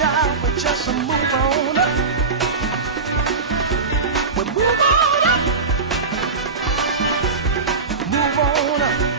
shall we just move on up? We move on up, move on up.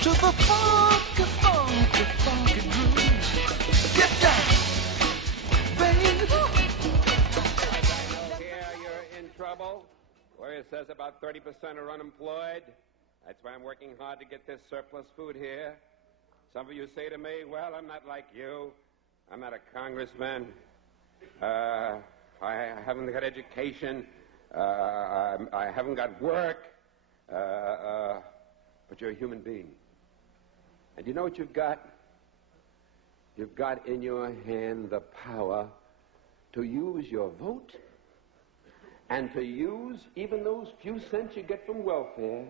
to the funky, funky, funky groove. Get down, baby. Here you're in trouble. Lawyer says about 30% are unemployed. That's why I'm working hard to get this surplus food here. Some of you say to me, well, I'm not like you. I'm not a congressman. I haven't got education. I haven't got work. But you're a human being. And you know what you've got? You've got in your hand the power to use your vote and to use even those few cents you get from welfare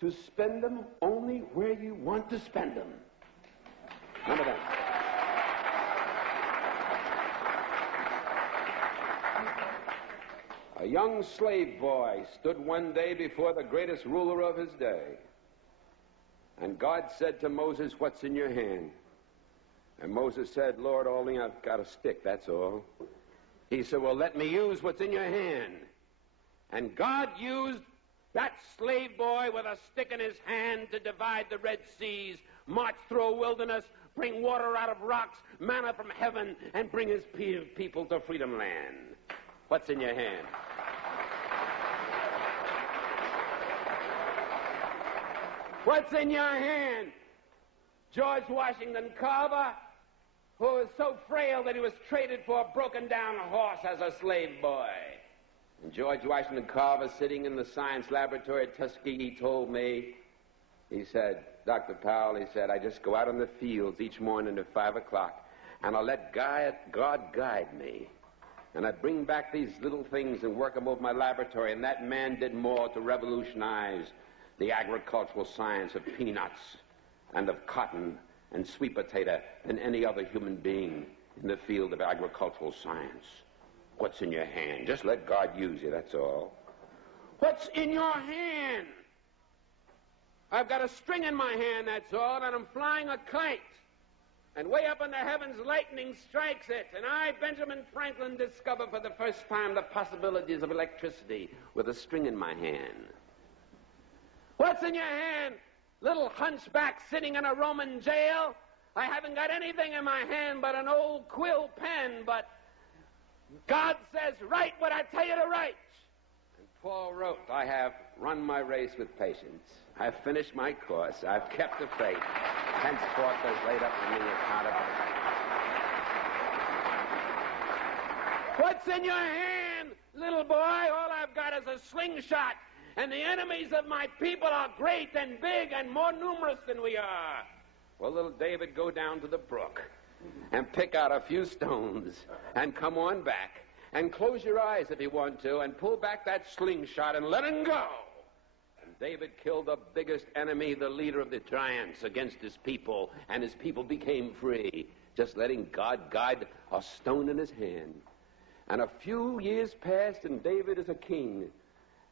to spend them only where you want to spend them. Remember that. A young slave boy stood one day before the greatest ruler of his day. And God said to Moses, what's in your hand? And Moses said, Lord, only I've got a stick, that's all. He said, well, let me use what's in your hand. And God used that slave boy with a stick in his hand to divide the Red Seas, march through a wilderness, bring water out of rocks, manna from heaven, and bring his people to freedom land. What's in your hand? What's in your hand? George Washington Carver, who was so frail that he was traded for a broken-down horse as a slave boy. And George Washington Carver, sitting in the science laboratory at Tuskegee, told me, he said, Dr. Powell, he said, I just go out in the fields each morning at 5 o'clock, and I'll let God guide me. And I bring back these little things and work them over my laboratory, and that man did more to revolutionize the agricultural science of peanuts and of cotton and sweet potato than any other human being in the field of agricultural science. What's in your hand? Just let God use you, that's all. What's in your hand? I've got a string in my hand, that's all, and I'm flying a kite. And way up in the heavens, lightning strikes it. And I, Benjamin Franklin, discover for the first time the possibilities of electricity with a string in my hand. What's in your hand? Little hunchback sitting in a Roman jail? I haven't got anything in my hand but an old quill pen, but God says, write what I tell you to write. And Paul wrote, I have run my race with patience. I've finished my course. I've kept the faith. Henceforth there's laid up for me accountability. What's in your hand, little boy? All I've got is a slingshot. And the enemies of my people are great and big and more numerous than we are. Well, little David, go down to the brook and pick out a few stones and come on back and close your eyes if you want to and pull back that slingshot and let him go. And David killed the biggest enemy, the leader of the giants, against his people, and his people became free, just letting God guide a stone in his hand. And a few years passed, and David is a king.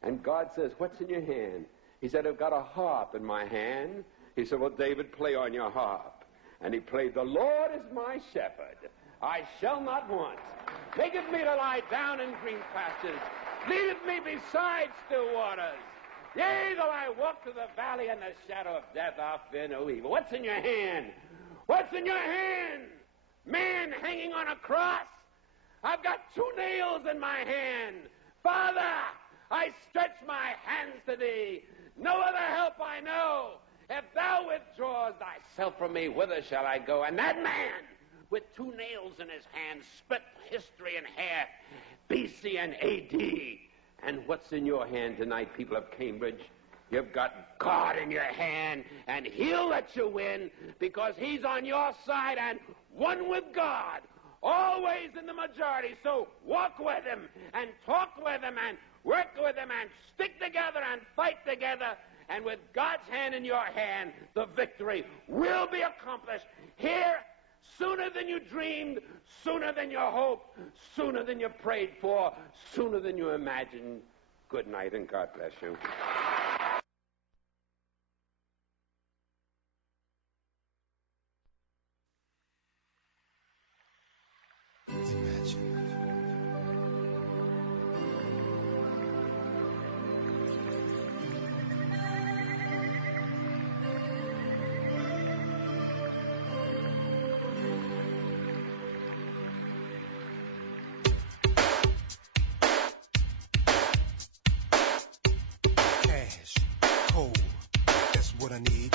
And God says, what's in your hand? He said, I've got a harp in my hand. He said, well, David, play on your harp. And he played, the Lord is my shepherd. I shall not want. Maketh me to lie down in green pastures. Leadeth me beside still waters. Yea, though I walk through the valley and the shadow of death, I'll fear no evil. What's in your hand? What's in your hand? Man hanging on a cross. I've got 2 nails in my hand. Father, I stretch my hands to thee. No other help I know. If thou withdraws thyself from me, whither shall I go? And that man, with 2 nails in his hand, split history in half, BC and AD. And what's in your hand tonight, people of Cambridge? You've got God in your hand, and he'll let you win because he's on your side and one with God, always in the majority. So walk with him and talk with him and work with him and stick together and fight together. And with God's hand in your hand, the victory will be accomplished here sooner than you dreamed, sooner than you hoped, sooner than you prayed for, sooner than you imagined. Good night and God bless you. what I need.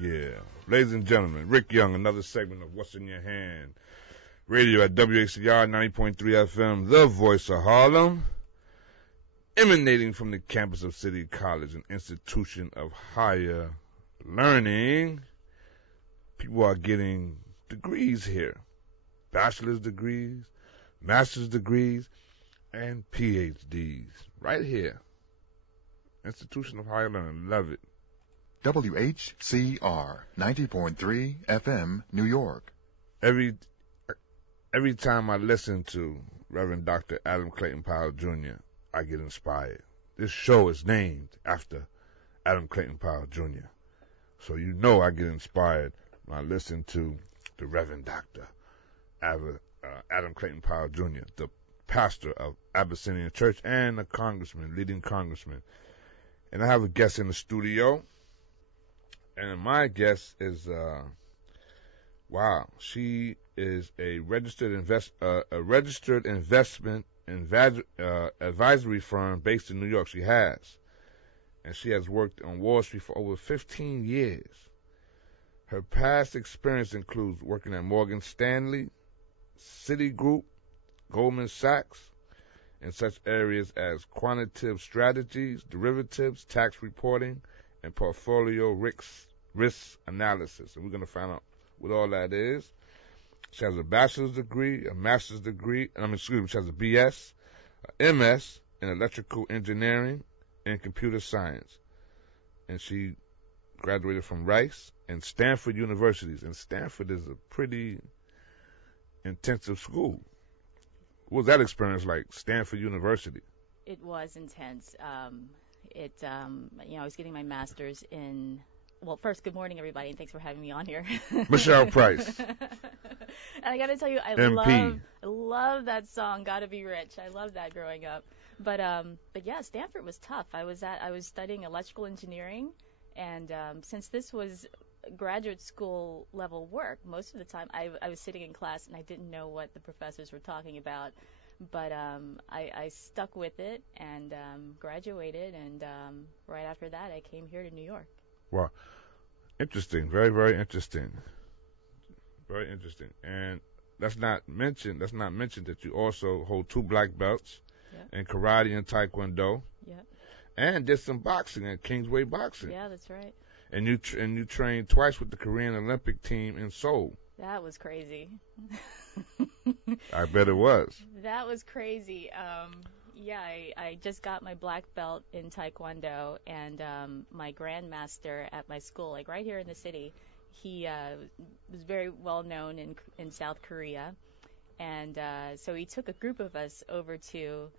Yeah. Ladies and gentlemen, Rick Young, another segment of What's in Your Hand. Radio at WHCR 90.3 FM, the voice of Harlem. Emanating from the campus of City College, an institution of higher learning. People are getting degrees here. Bachelor's degrees, master's degrees. and PhDs right here. Institution of Higher Learning. Love it. WHCR 90.3 FM, New York. Every time I listen to Reverend Dr. Adam Clayton Powell Jr., I get inspired. This show is named after Adam Clayton Powell Jr. So you know I get inspired when I listen to the Reverend Dr. Adam Clayton Powell Jr., the pastor of Abyssinian Church and a congressman, leading congressman. And I have a guest in the studio. And my guest is, she is a registered investment advisory firm based in New York. She has. And she has worked on Wall Street for over 15 years. Her past experience includes working at Morgan Stanley, Citigroup, Goldman Sachs, in such areas as quantitative strategies, derivatives, tax reporting, and portfolio risk analysis. And we're going to find out what all that is. She has a bachelor's degree, a master's degree, she has a BS, a MS in electrical engineering and computer science. And she graduated from Rice and Stanford universities. And Stanford is a pretty intensive school. What was that experience like, Stanford University? It was intense. I was getting my master's in. Well, first, good morning, everybody, and thanks for having me on here. Michelle Price. And I got to tell you, I love that song, "Gotta Be Rich." I loved that growing up. But yeah, Stanford was tough. I was studying electrical engineering, and since this was graduate school level work, most of the time I was sitting in class and I didn't know what the professors were talking about. But I stuck with it and graduated, and right after that I came here to New York. Wow. Interesting. Very, very interesting. Very interesting. And let's not mention that you also hold 2 black belts in karate and taekwondo. Yeah. And did some boxing at Kingsway Boxing. Yeah, that's right. And you trained twice with the Korean Olympic team in Seoul. That was crazy. I bet it was. That was crazy. I just got my black belt in Taekwondo, and my grandmaster at my school, like right here in the city, he was very well known in South Korea, and so he took a group of us over to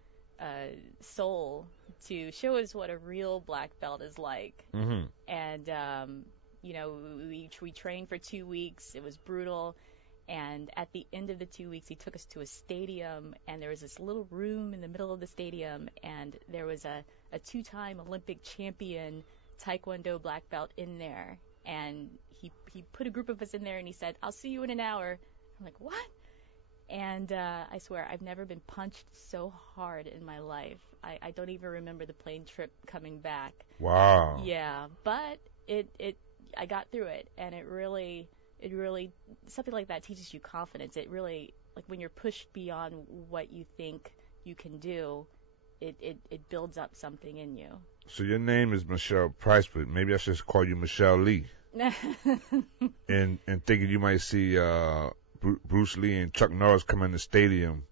Seoul to show us what a real black belt is like. Mm-hmm. And we trained for 2 weeks. It was brutal. And at the end of the 2 weeks, he took us to a stadium, and there was this little room in the middle of the stadium, and there was a 2-time Olympic champion Taekwondo black belt in there. And he put a group of us in there, and he said, "I'll see you in an hour." I'm like, "What?" And I swear, I've never been punched so hard in my life. I don't even remember the plane trip coming back. Wow. Yeah, but I got through it, and it really, something like that teaches you confidence. It really, like when you're pushed beyond what you think you can do, it builds up something in you. So your name is Michelle Price, but maybe I should call you Michelle Lee. and thinking you might see Bruce Lee and Chuck Norris come in the stadium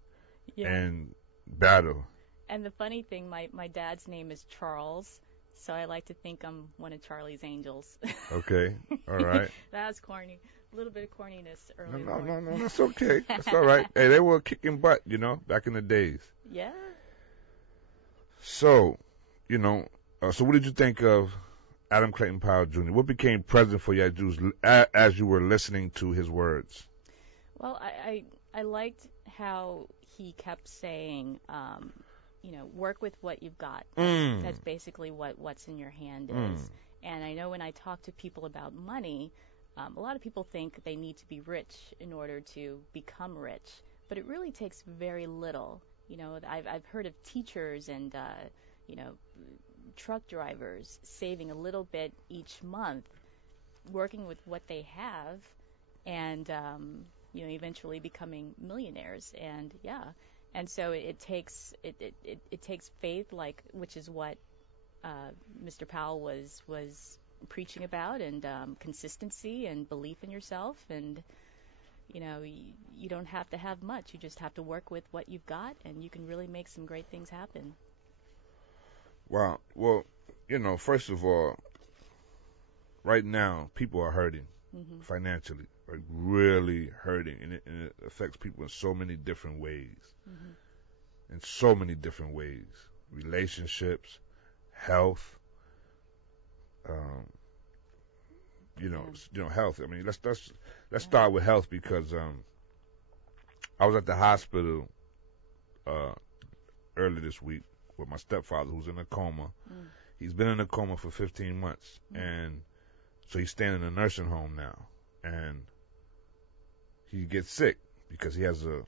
and battle. And the funny thing, my dad's name is Charles, so I like to think I'm one of Charlie's angels. Okay, all right. That's corny. A little bit of corniness early. No, that's okay. That's all right. Hey, they were kicking butt, back in the days. Yeah. So, so what did you think of Adam Clayton Powell Jr.? What became present for you as you were listening to his words? Well, I liked how he kept saying, work with what you've got. That's basically what's in your hand is. And I know when I talk to people about money, a lot of people think they need to be rich in order to become rich, but it really takes very little. I've heard of teachers and truck drivers saving a little bit each month, working with what they have, and eventually becoming millionaires. And so it takes faith, which is what Mr. Powell was preaching about, and consistency and belief in yourself, and you don't have to have much. You just have to work with what you've got, and you can really make some great things happen. Well, first of all, right now people are hurting financially, like really hurting, and it affects people in so many different ways. In so many different ways, relationships, health. Health. I mean, let's start with health because I was at the hospital early this week with my stepfather, who's in a coma. He's been in a coma for 15 months, and so he's staying in a nursing home now, and he gets sick because he has a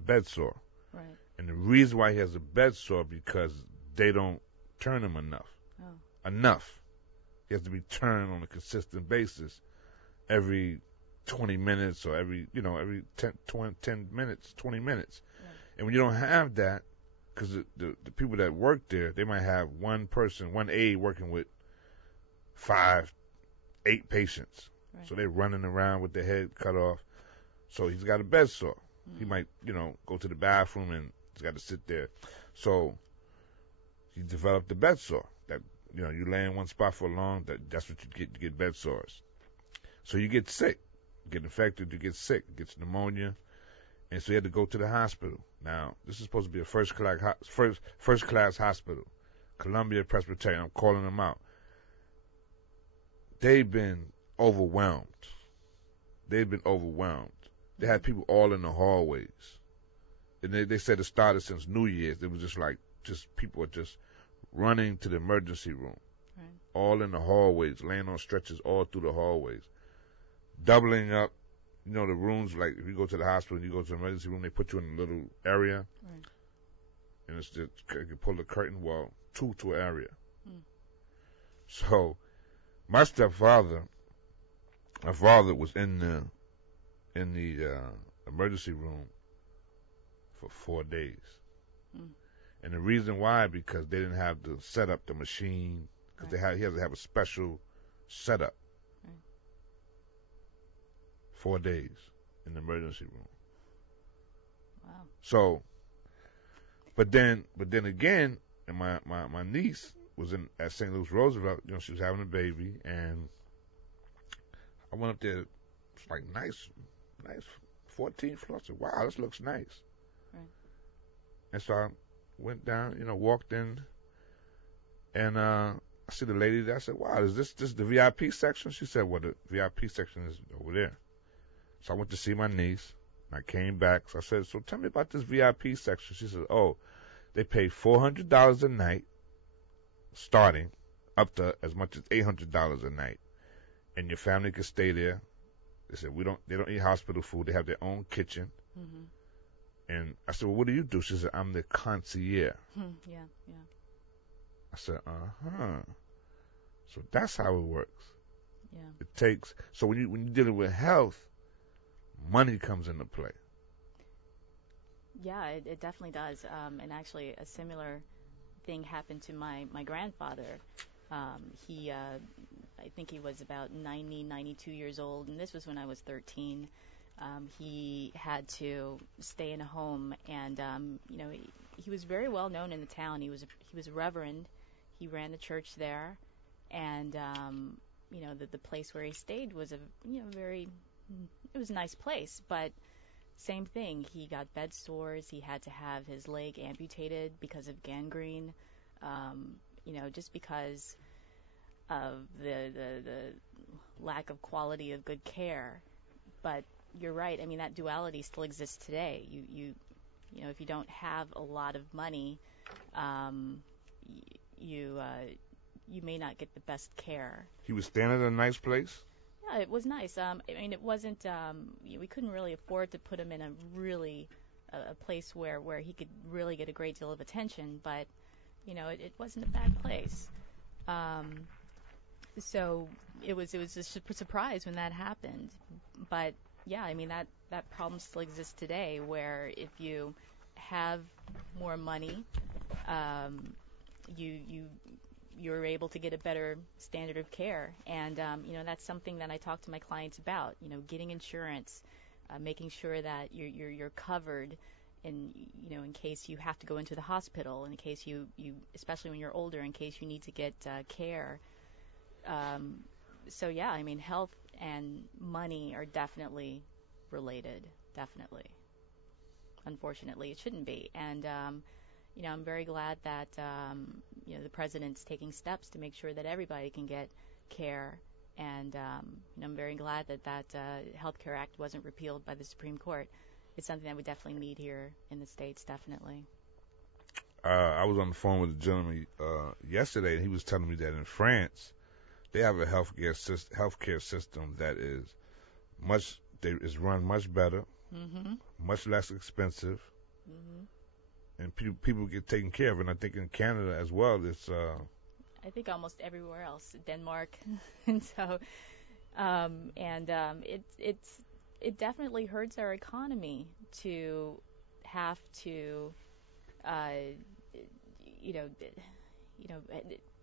bed sore. Right. And the reason why he has a bed sore because they don't turn him enough. Enough. He has to be turned on a consistent basis every 20 minutes or every 10 minutes, 20 minutes. Right. And when you don't have that, because the people that work there, they might have one person, one aide working with 5, 8 patients. Right. So they're running around with their head cut off. So he's got a bed sore. He might, go to the bathroom and he's got to sit there. So he developed the bed sore. That you lay in one spot for long, that's what you get bed sores. So you get sick, get infected, you get sick, gets pneumonia, and so he had to go to the hospital. Now, this is supposed to be a first class hospital, Columbia Presbyterian. I'm calling them out. They've been overwhelmed. They had people all in the hallways. And they said it started since New Year's. It was just people were just running to the emergency room. Right. All in the hallways, laying on stretchers all through the hallways. Doubling up, the rooms, like if you go to the hospital and you go to the emergency room, they put you in a little area. Right. And it's just, you can pull the curtain, 2 to an area. So, my father was in the emergency room for 4 days. And the reason why, because they didn't have to set up the machine, because he has to have a special setup. Right. 4 days in the emergency room. Wow. So, but then again, and my niece was at St. Louis Roosevelt. She was having a baby, and I went up there. It's like nice 14th floor. I said, wow, this looks nice. Right. And so I went down, walked in, and I see the lady there. I said, wow, is this the VIP section? She said, well, the VIP section is over there. So I went to see my niece, and I came back. So I said, so tell me about this VIP section. She said, oh, they pay $400 a night, starting up to as much as $800 a night, and your family can stay there. They said they don't eat hospital food. They have their own kitchen. And I said, well, what do you do? She said, I'm the concierge. Yeah. I said, so that's how it works. Yeah. It takes, so when you're dealing with health, money comes into play. Yeah, it definitely does. And actually, a similar thing happened to my grandfather. He, I think he was about 92 years old, and this was when I was 13. He had to stay in a home, and he was very well known in the town. He was a reverend. He ran the church there, and the place where he stayed was it was a nice place, but same thing. He got bed sores. He had to have his leg amputated because of gangrene. Just because of the lack of quality of good care. But you're right. I mean, that duality still exists today. You if you don't have a lot of money, you may not get the best care. He was staying at a nice place? Yeah, it was nice. I mean, it wasn't. We couldn't really afford to put him in a place where he could really get a great deal of attention. But it wasn't a bad place. So it was just a surprise when that happened. But yeah, I mean that problem still exists today, where if you have more money, you you're able to get a better standard of care. And that's something that I talk to my clients about. Getting insurance, making sure that you're covered in case you have to go into the hospital, in case you especially when you're older, in case you need to get care. So yeah, I mean, health and money are definitely related. Definitely. Unfortunately, it shouldn't be. And I'm very glad that the president's taking steps to make sure that everybody can get care. And I'm very glad that Health Care Act wasn't repealed by the Supreme Court. It's something that we definitely need here in the States, definitely. I was on the phone with a gentleman yesterday, and he was telling me that in France, they have a healthcare system that is run much better, much less expensive, and people get taken care of. And I think in Canada as well, it's. I think almost everywhere else, Denmark, and so, it definitely hurts our economy to have to,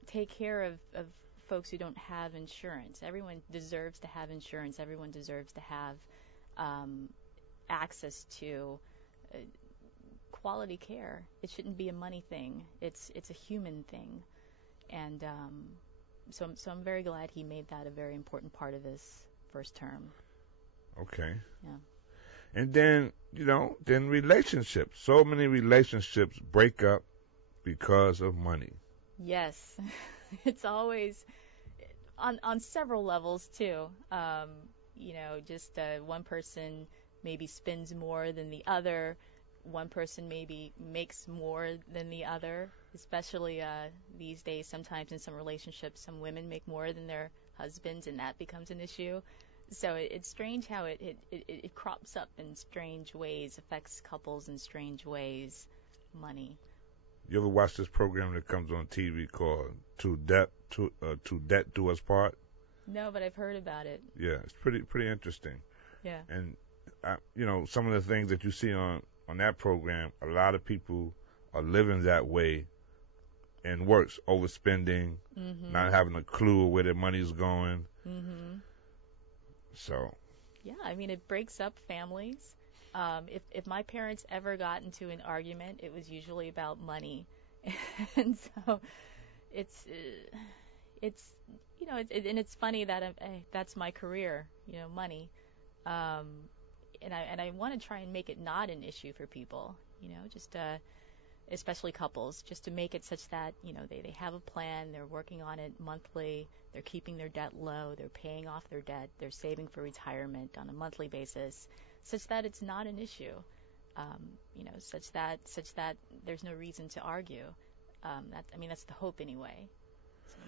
take care of folks who don't have insurance. Everyone deserves to have insurance. Everyone deserves to have access to quality care. It shouldn't be a money thing. It's a human thing. And so I'm very glad he made that a very important part of his first term. Okay. Yeah. And then, then relationships. So many relationships break up because of money. Yes. It's always on several levels too. Just one person maybe spends more than the other. One person maybe makes more than the other, especially these days. Sometimes in some relationships, some women make more than their husbands, and that becomes an issue. So it's strange how it crops up in strange ways, affects couples in strange ways. Money. You ever watch this program that comes on TV called "To Debt Do Us Part"? No, but I've heard about it. Yeah, it's pretty interesting. Yeah. And some of the things that you see on that program, a lot of people are living that way, and worse, overspending, not having a clue where their money's going. So. Yeah, I mean, it breaks up families. If my parents ever got into an argument, it was usually about money, and so it's and it's funny that that's my career, money, and I want to try and make it not an issue for people, just especially couples, just to make it such that they have a plan, they're working on it monthly, they're keeping their debt low, they're paying off their debt, they're saving for retirement on a monthly basis, such that it's not an issue, such that there's no reason to argue. That's the hope anyway. So.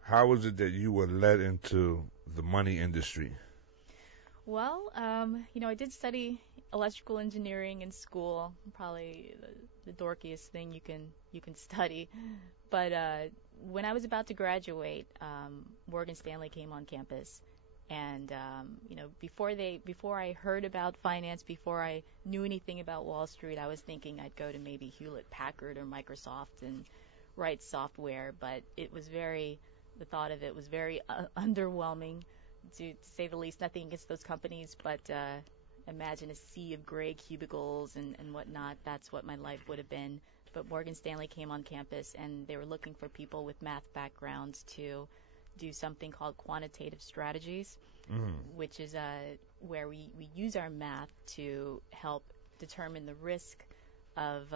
How was it that you were led into the money industry? Well, I did study electrical engineering in school, probably the dorkiest thing you can study. But when I was about to graduate, Morgan Stanley came on campus, and before I heard about finance, before I knew anything about Wall Street, I was thinking I'd go to maybe Hewlett Packard or Microsoft and write software. But the thought of it was very underwhelming, to say the least. Nothing against those companies, but imagine a sea of gray cubicles and whatnot. That's what my life would have been. But Morgan Stanley came on campus, and they were looking for people with math backgrounds to do something called quantitative strategies, which is where we use our math to help determine the risk of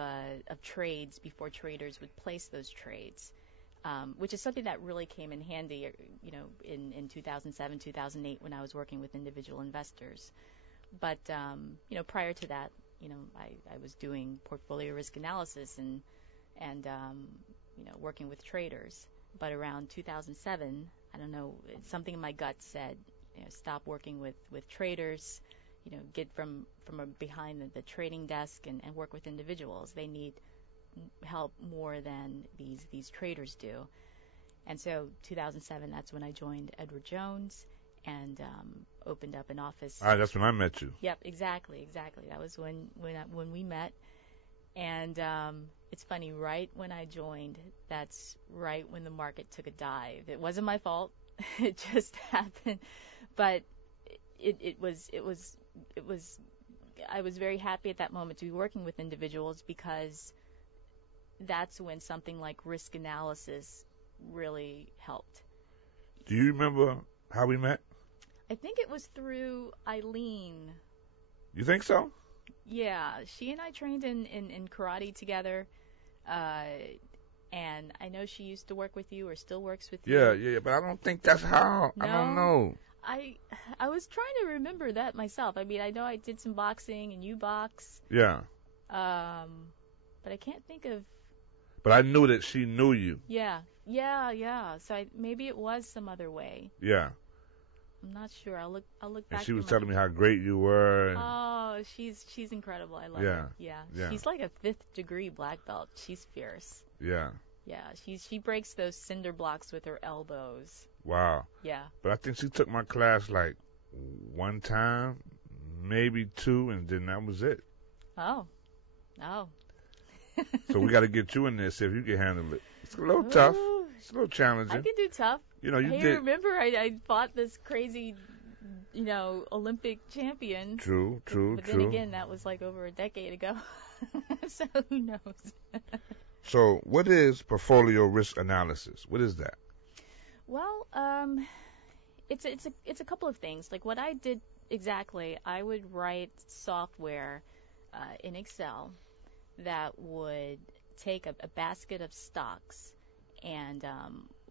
trades before traders would place those trades. Which is something that really came in handy, in 2007, 2008 when I was working with individual investors. But, prior to that, I was doing portfolio risk analysis and working with traders. But around 2007, I don't know, something in my gut said, stop working with traders, get from behind the trading desk and work with individuals. They need help more than these traders do. And so 2007, that's when I joined Edward Jones and opened up an office. That's when I met you. Yep, exactly. That was when we met. And it's funny, right when I joined, that's right when the market took a dive. It wasn't my fault. It just happened. But it was I was very happy at that moment to be working with individuals, because that's when something like risk analysis really helped. Do you remember how we met? I think it was through Eileen. You think so? Yeah, she and I trained in karate together, and I know she used to work with you or still works with you. Yeah, but I don't think that's how. No? I don't know. I was trying to remember that myself. I mean, I know I did some boxing and you box. Yeah. But I can't think of. But I knew that she knew you. Yeah. So maybe it was some other way. Yeah. I'm not sure. I'll look And back. she was telling me how great you were. And Oh, she's incredible. I love her. Yeah. She's like a 5th degree black belt. She's fierce. Yeah. Yeah, she breaks those cinder blocks with her elbows. Wow. Yeah. But I think she took my class like one time, maybe 2, and then that was it. Oh. So we got to get you in there, see if you can handle it. It's a little tough. It's a little challenging. I can do tough. You know, you hey, did. remember I fought this crazy, Olympic champion. True. But then again, that was like over a decade ago. So who knows? So what is portfolio risk analysis? What is that? Well, it's a couple of things. Like what I did exactly, I would write software in Excel that would take a basket of stocks and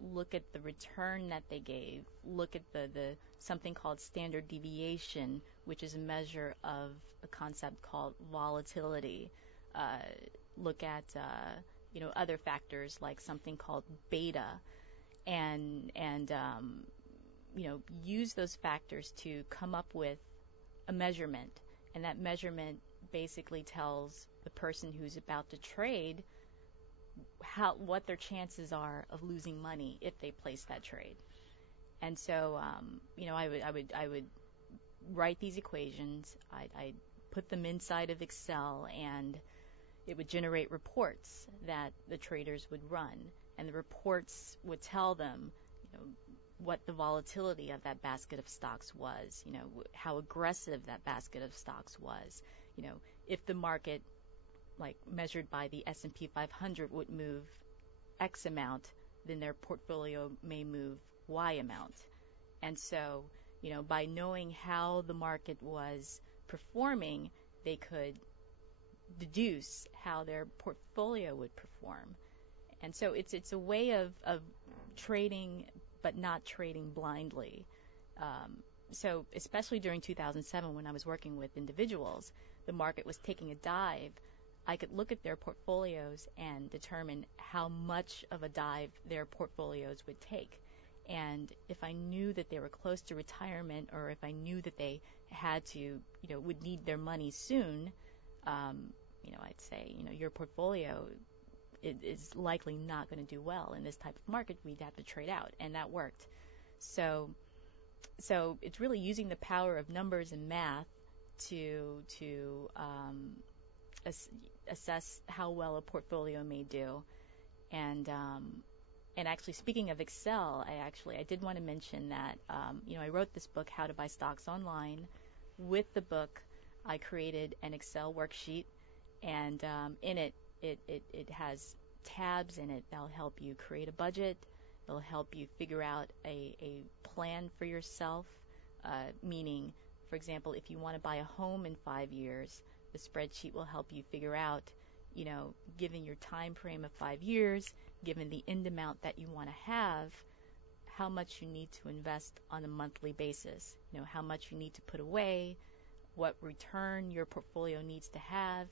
look at the return that they gave, look at the something called standard deviation, which is a measure of a concept called volatility, look at other factors like something called beta, and use those factors to come up with a measurement, and that measurement basically tells the person who's about to trade what their chances are of losing money if they place that trade. And so I would write these equations. I'd put them inside of Excel, and it would generate reports that the traders would run, and the reports would tell them what the volatility of that basket of stocks was, how aggressive that basket of stocks was, if the market, like measured by the S&P 500, would move X amount, then their portfolio may move Y amount. And so, by knowing how the market was performing, they could deduce how their portfolio would perform. And so it's a way of trading, but not trading blindly. So especially during 2007, when I was working with individuals, the market was taking a dive. I could look at their portfolios and determine how much of a dive their portfolios would take. And if I knew that they were close to retirement, or if I knew that they had to, would need their money soon, I'd say, your portfolio is likely not going to do well in this type of market. We'd have to trade out, and that worked. So it's really using the power of numbers and math to assess how well a portfolio may do. And actually, speaking of Excel, I did want to mention that I wrote this book, How to Buy Stocks Online. With the book, I created an Excel worksheet, and in it has tabs in it that'll help you create a budget. It'll help you figure out a plan for yourself, meaning, for example, if you want to buy a home in 5 years, the spreadsheet will help you figure out, given your time frame of 5 years, given the end amount that you want to have, how much you need to invest on a monthly basis, how much you need to put away, what return your portfolio needs to have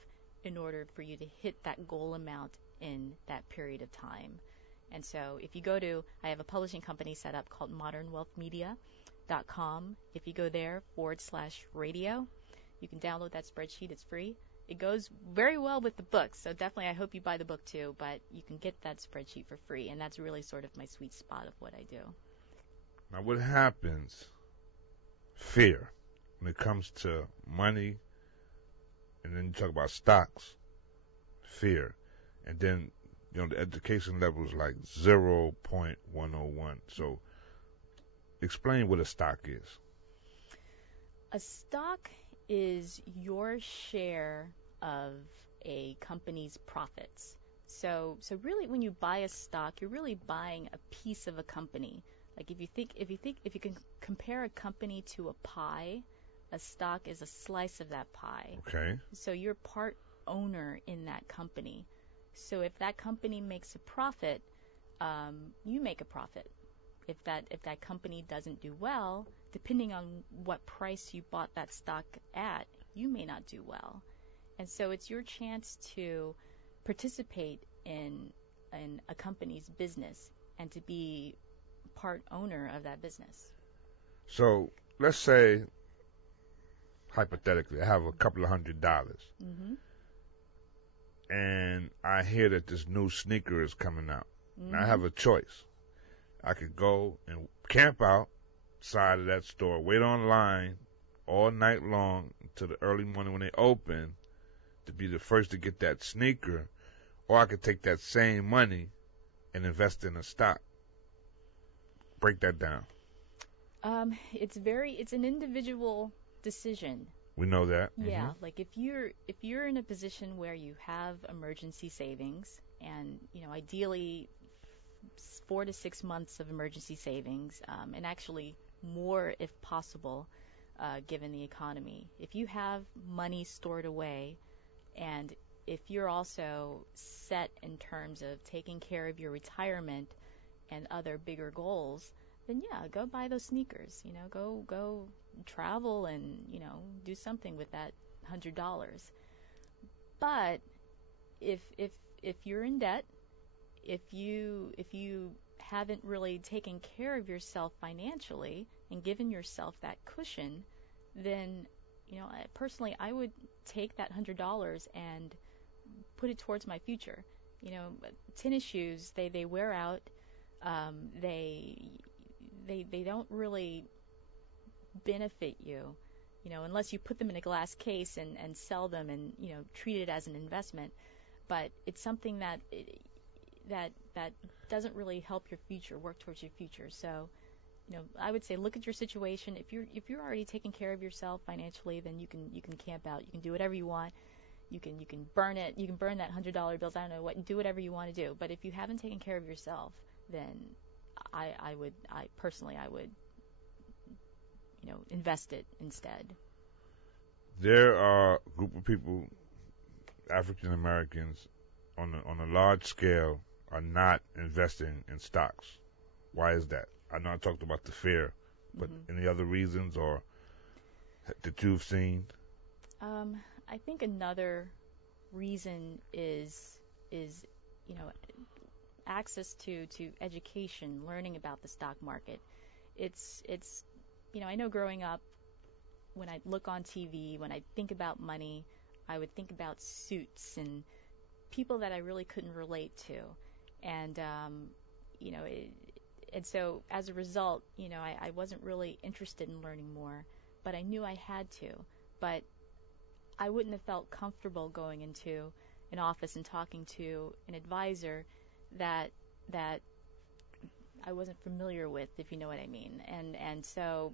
in order for you to hit that goal amount in that period of time. And so if you go to, I have a publishing company set up called modernwealthmedia.com. If you go there /radio, you can download that spreadsheet. It's free. It goes very well with the book, so definitely I hope you buy the book too, but you can get that spreadsheet for free, and that's really sort of my sweet spot of what I do. Now what happens, fear, when it comes to money, and then you talk about stocks. fear, and then the education level is like 0.101. So explain what a stock is. A stock is your share of a company's profits. So really, when you buy a stock, you're really buying a piece of a company. Like if you can compare a company to a pie, a stock is a slice of that pie. Okay. So you're part owner in that company. So if that company makes a profit, you make a profit. If that company doesn't do well, depending on what price you bought that stock at, you may not do well. And so it's your chance to participate in a company's business and to be part owner of that business. So let's say, hypothetically, I have a couple of $100, Mm-hmm. and I hear that this new sneaker is coming out. Mm-hmm. Now I have a choice. I could go and camp outside of that store, wait online all night long until the early morning when they open to be the first to get that sneaker, or I could take that same money and invest in a stock. Break that down. It's an individual decision. We know that. Yeah, Mm-hmm. like if you're in a position where you have emergency savings and ideally 4 to 6 months of emergency savings, and actually more if possible, given the economy. If you have money stored away, and if you're also set in terms of taking care of your retirement and other bigger goals, then yeah, go buy those sneakers. Go travel and do something with that $100. But if you're in debt, if you haven't really taken care of yourself financially and given yourself that cushion, then personally I would take that $100 and put it towards my future. Tennis shoes, they wear out. They don't really benefit you, unless you put them in a glass case and sell them and treat it as an investment. But it's something that doesn't really help your future, work towards your future. So, I would say look at your situation. If you're already taking care of yourself financially, then you can camp out. You can do whatever you want. You can burn it. You can burn that $100 bills. I don't know what. Do whatever you want to do. But if you haven't taken care of yourself, then I would invest it instead. There are a group of people, African Americans, on a large scale, are not investing in stocks. Why is that? I know I talked about the fear, but any other reasons or that you've seen? I think another reason is access to education, learning about the stock market. It's I know growing up, when I look on TV, when I think about money, I would think about suits and people that I really couldn't relate to, and and so as a result, I wasn't really interested in learning more, but I knew I had to. But I wouldn't have felt comfortable going into an office and talking to an advisor that I wasn't familiar with, if you know what I mean. And so,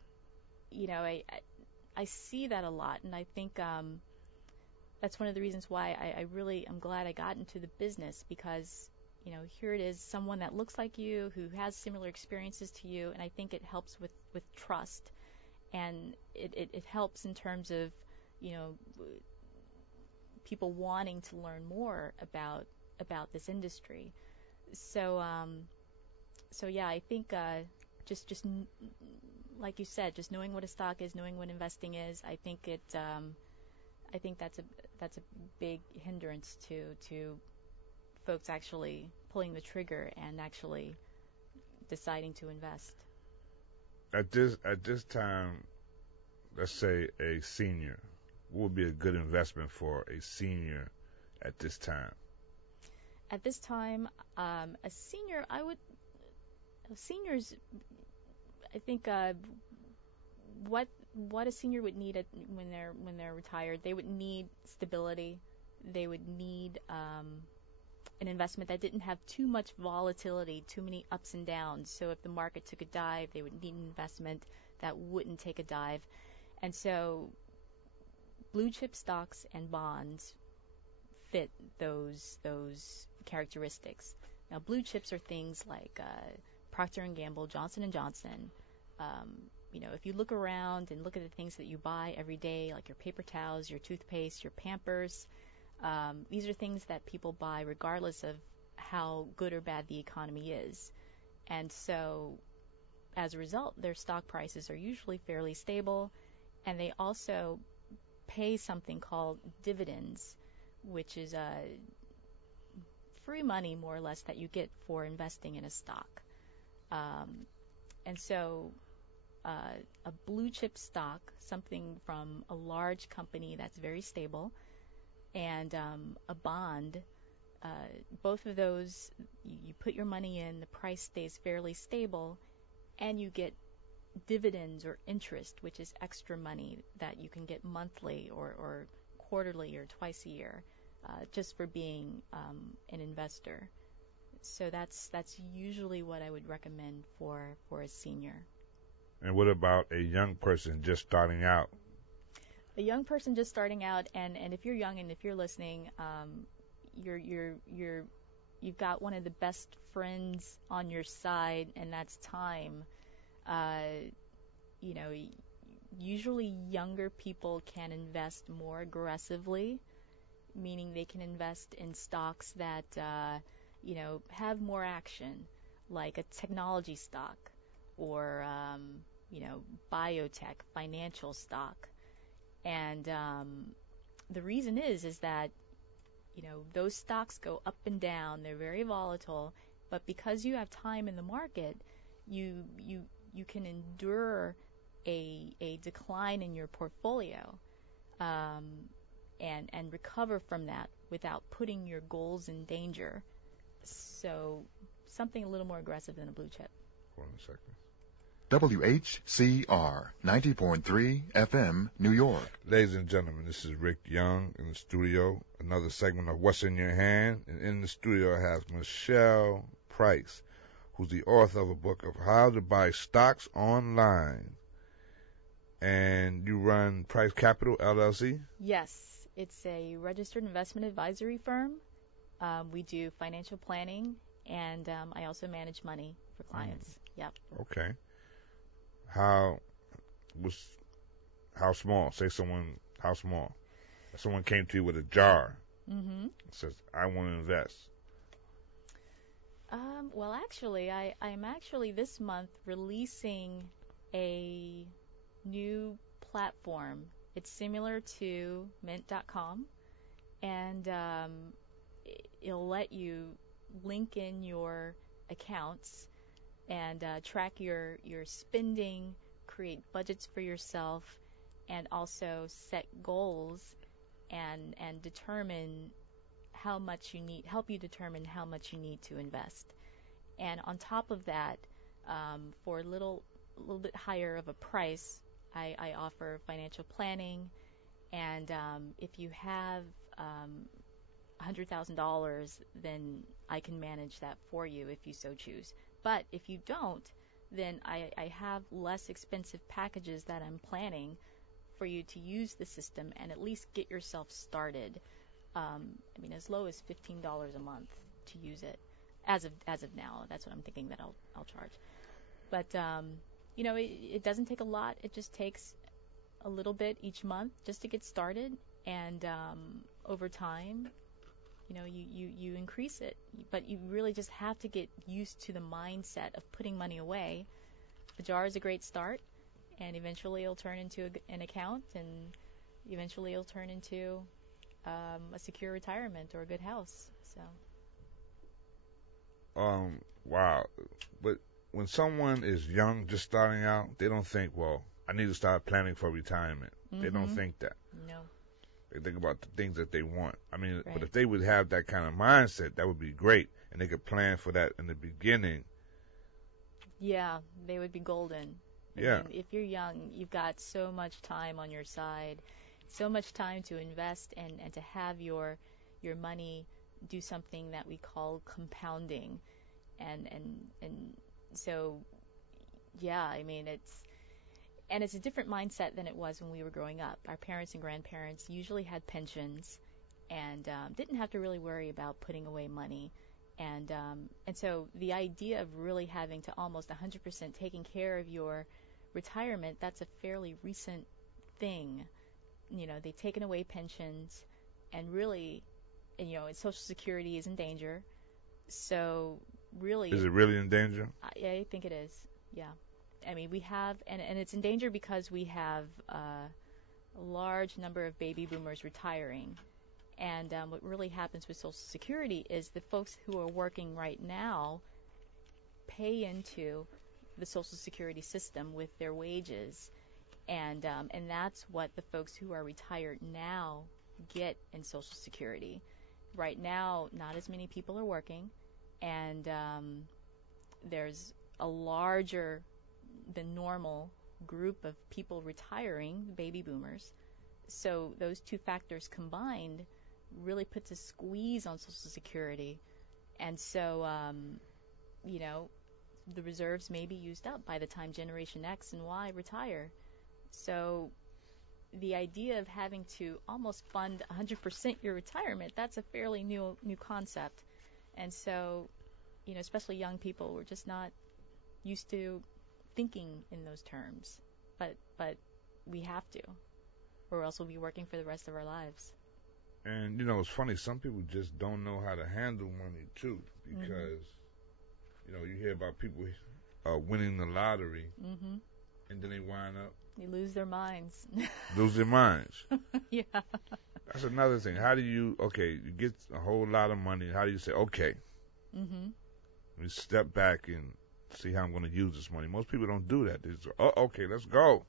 I see that a lot, and I think that's one of the reasons why I'm glad I got into the business, because here it is, someone that looks like you, who has similar experiences to you, and I think it helps with trust, and it helps in terms of people wanting to learn more about this industry. So yeah, I think just like you said, just knowing what a stock is, knowing what investing is, I think that's a big hindrance to folks actually pulling the trigger and actually deciding to invest. At this time, let's say a senior, what would be a good investment for a senior at this time? At this time, a senior, seniors, I think what a senior would need when they're retired, they would need stability. they would need an investment that didn't have too much volatility, too many ups and downs. So if the market took a dive, they would need an investment that wouldn't take a dive. And so blue chip stocks and bonds fit those characteristics. Now, blue chips are things like Procter & Gamble, Johnson & Johnson. If you look around and look at the things that you buy every day, like your paper towels, your toothpaste, your Pampers, these are things that people buy regardless of how good or bad the economy is. And so, as a result, their stock prices are usually fairly stable, and they also pay something called dividends, which is free money, more or less, that you get for investing in a stock. And so a blue chip stock, something from a large company that's very stable, and a bond, both of those, you put your money in, the price stays fairly stable, and you get dividends or interest, which is extra money that you can get monthly or quarterly or twice a year, just for being an investor. So that's usually what I would recommend for a senior. And what about a young person just starting out? A young person just starting out, and if you're young and if you're listening, you've got one of the best friends on your side, and that's time. Usually younger people can invest more aggressively, meaning they can invest in stocks that have more action, like a technology stock or biotech, financial stock. And the reason is that those stocks go up and down. They're very volatile, but because you have time in the market, you can endure a decline in your portfolio and recover from that without putting your goals in danger. So something a little more aggressive than a blue chip. Hold on a second. WHCR 90.3 FM, New York. Ladies and gentlemen, this is Rick Young in the studio. Another segment of What's in Your Hand. And in the studio I have Michelle Price, who's the author of a book of How to Buy Stocks Online. And you run Price Capital, LLC? Yes. It's a registered investment advisory firm. We do financial planning, and I also manage money for clients. Yep. Okay. How small? How small? If someone came to you with a jar and says, I want to invest. Well, actually, I'm actually this month releasing a new platform. It's similar to mint.com, and it'll let you link in your accounts and track your spending, create budgets for yourself, and also set goals and determine how much you need, help you determine how much you need to invest. And on top of that, for a little bit higher of a price, I offer financial planning, and if you have $100,000, then I can manage that for you if you so choose. But if you don't, then I have less expensive packages that I'm planning for you to use the system and at least get yourself started. As low as $15 a month to use it. As of now, that's what I'm thinking that I'll charge. But it doesn't take a lot. It just takes a little bit each month just to get started, and over time, you increase it. But you really just have to get used to the mindset of putting money away. The jar is a great start, and eventually it'll turn into an account, and eventually it'll turn into a secure retirement or a good house. So. Wow. But when someone is young, just starting out, they don't think, well, I need to start planning for retirement. They don't think that. No. They think about the things that they want. Right. But if they would have that kind of mindset, that would be great, and they could plan for that in the beginning. Yeah, they would be golden. Yeah. If you're young, you've got so much time on your side, so much time to invest and to have your your money do something that we call compounding. And so, yeah, I mean, it's a different mindset than it was when we were growing up. Our parents and grandparents usually had pensions and didn't have to really worry about putting away money. And so the idea of really having to almost 100% taking care of your retirement, that's a fairly recent thing. You know, they've taken away pensions, and really, you know, Social Security is in danger. So really, Is it really in danger? I think it is. Yeah. I mean, we have, and it's in danger because we have a large number of baby boomers retiring. And what really happens with Social Security is the folks who are working right now pay into the Social Security system with their wages, and that's what the folks who are retired now get in Social Security. Right now, not as many people are working, and there's a larger than normal group of people retiring, baby boomers. So those two factors combined really puts a squeeze on Social Security. And so, you know, the reserves may be used up by the time Generation X and Y retire. So the idea of having to almost fund 100% your retirement, that's a fairly new concept. And so, you know, especially young people, we're just not used to thinking in those terms. But we have to, or else we'll be working for the rest of our lives. And, you know, it's funny, some people just don't know how to handle money, too, because, you know, you hear about people winning the lottery, and then they wind up. They lose their minds. Lose their minds. Yeah. That's another thing. How do you, you get a whole lot of money. How do you say, okay, let me step back and see how I'm going to use this money? Most people don't do that. They just, okay, let's go.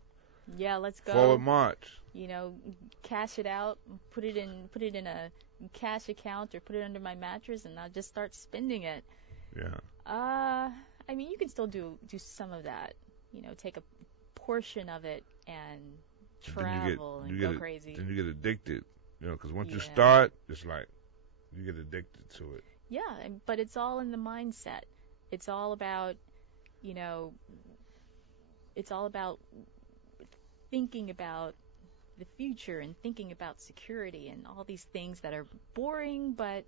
Yeah, let's go. Forward march. You know, cash it out, put it in a cash account or put it under my mattress, and I'll just start spending it. Yeah. I mean, you can still do some of that. You know, take a portion of it and travel and go crazy. Then you get addicted. You know, because once you start, it's like you get addicted to it. Yeah, but it's all in the mindset. It's all about, you know, it's all about thinking about the future and thinking about security and all these things that are boring, but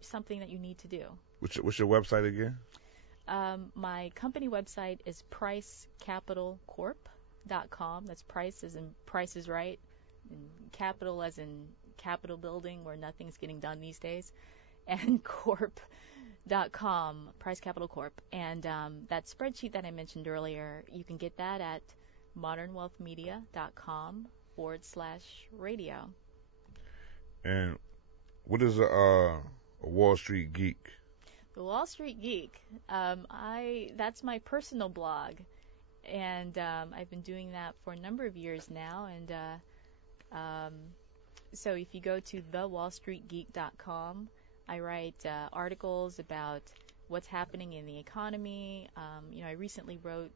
something that you need to do. What's your website again? My company website is pricecapitalcorp.com. That's price as in Price is Right, and capital as in Capitol building where nothing's getting done these days, and corp.com, Price Capital Corp. And that spreadsheet that I mentioned earlier, you can get that at modernwealthmedia.com/radio. And what is a Wall Street Geek? The Wall Street Geek, that's my personal blog, and I've been doing that for a number of years now. And so if you go to thewallstreetgeek.com, I write articles about what's happening in the economy. You know, I recently wrote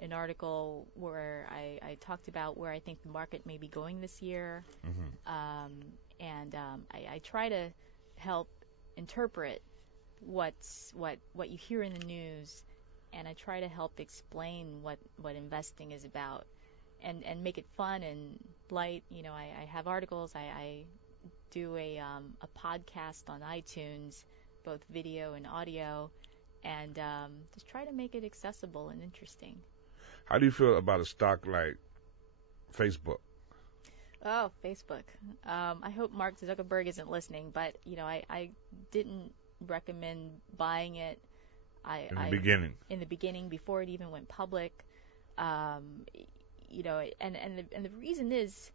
an article where I talked about where I think the market may be going this year, and I try to help interpret what you hear in the news, and I try to help explain what investing is about, and make it fun and light. You know, I have articles. I do a podcast on iTunes, both video and audio, and just try to make it accessible and interesting. How do you feel about a stock like Facebook? Oh, Facebook. I hope Mark Zuckerberg isn't listening, but you know, I didn't recommend buying it. In the beginning, before it even went public. You know, and the reason is,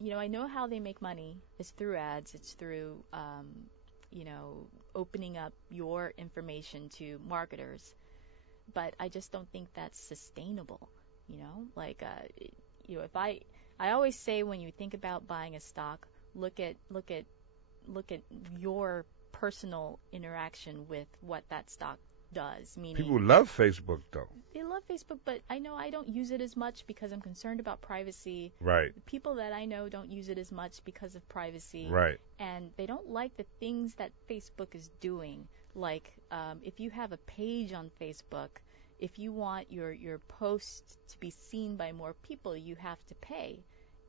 you know, I know how they make money. It's through ads. It's through, you know, opening up your information to marketers. But I just don't think that's sustainable. You know, like, you know, if I always say when you think about buying a stock, look at your personal interaction with what that stock does. Meaning, People love Facebook, though. they love Facebook, but I know I don't use it as much because I'm concerned about privacy. Right, The people that I know don't use it as much because of privacy. right. And they don't like the things that Facebook is doing. Like, if you have a page on Facebook, if you want your post to be seen by more people, you have to pay.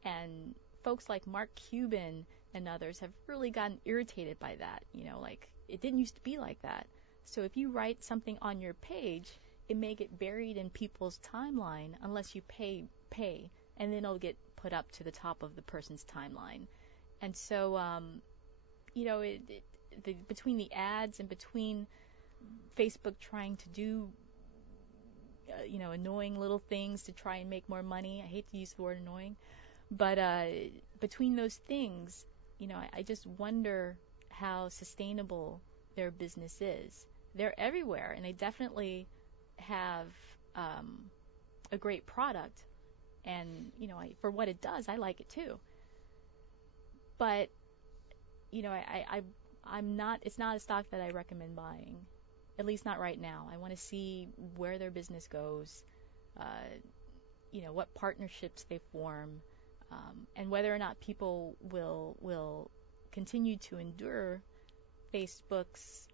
And folks like Mark Cuban and others have really gotten irritated by that. Like, it didn't used to be like that. So if you write something on your page, it may get buried in people's timeline unless you pay, and then it'll get put up to the top of the person's timeline. And so, between the ads and between Facebook trying to do, annoying little things to try and make more money. I hate to use the word annoying, but between those things, I just wonder how sustainable their business is. They're everywhere, and they definitely have a great product. And, for what it does, I like it too. But, I'm not, it's not a stock that I recommend buying, at least not right now. I want to see where their business goes, what partnerships they form, and whether or not people will continue to endure Facebook's,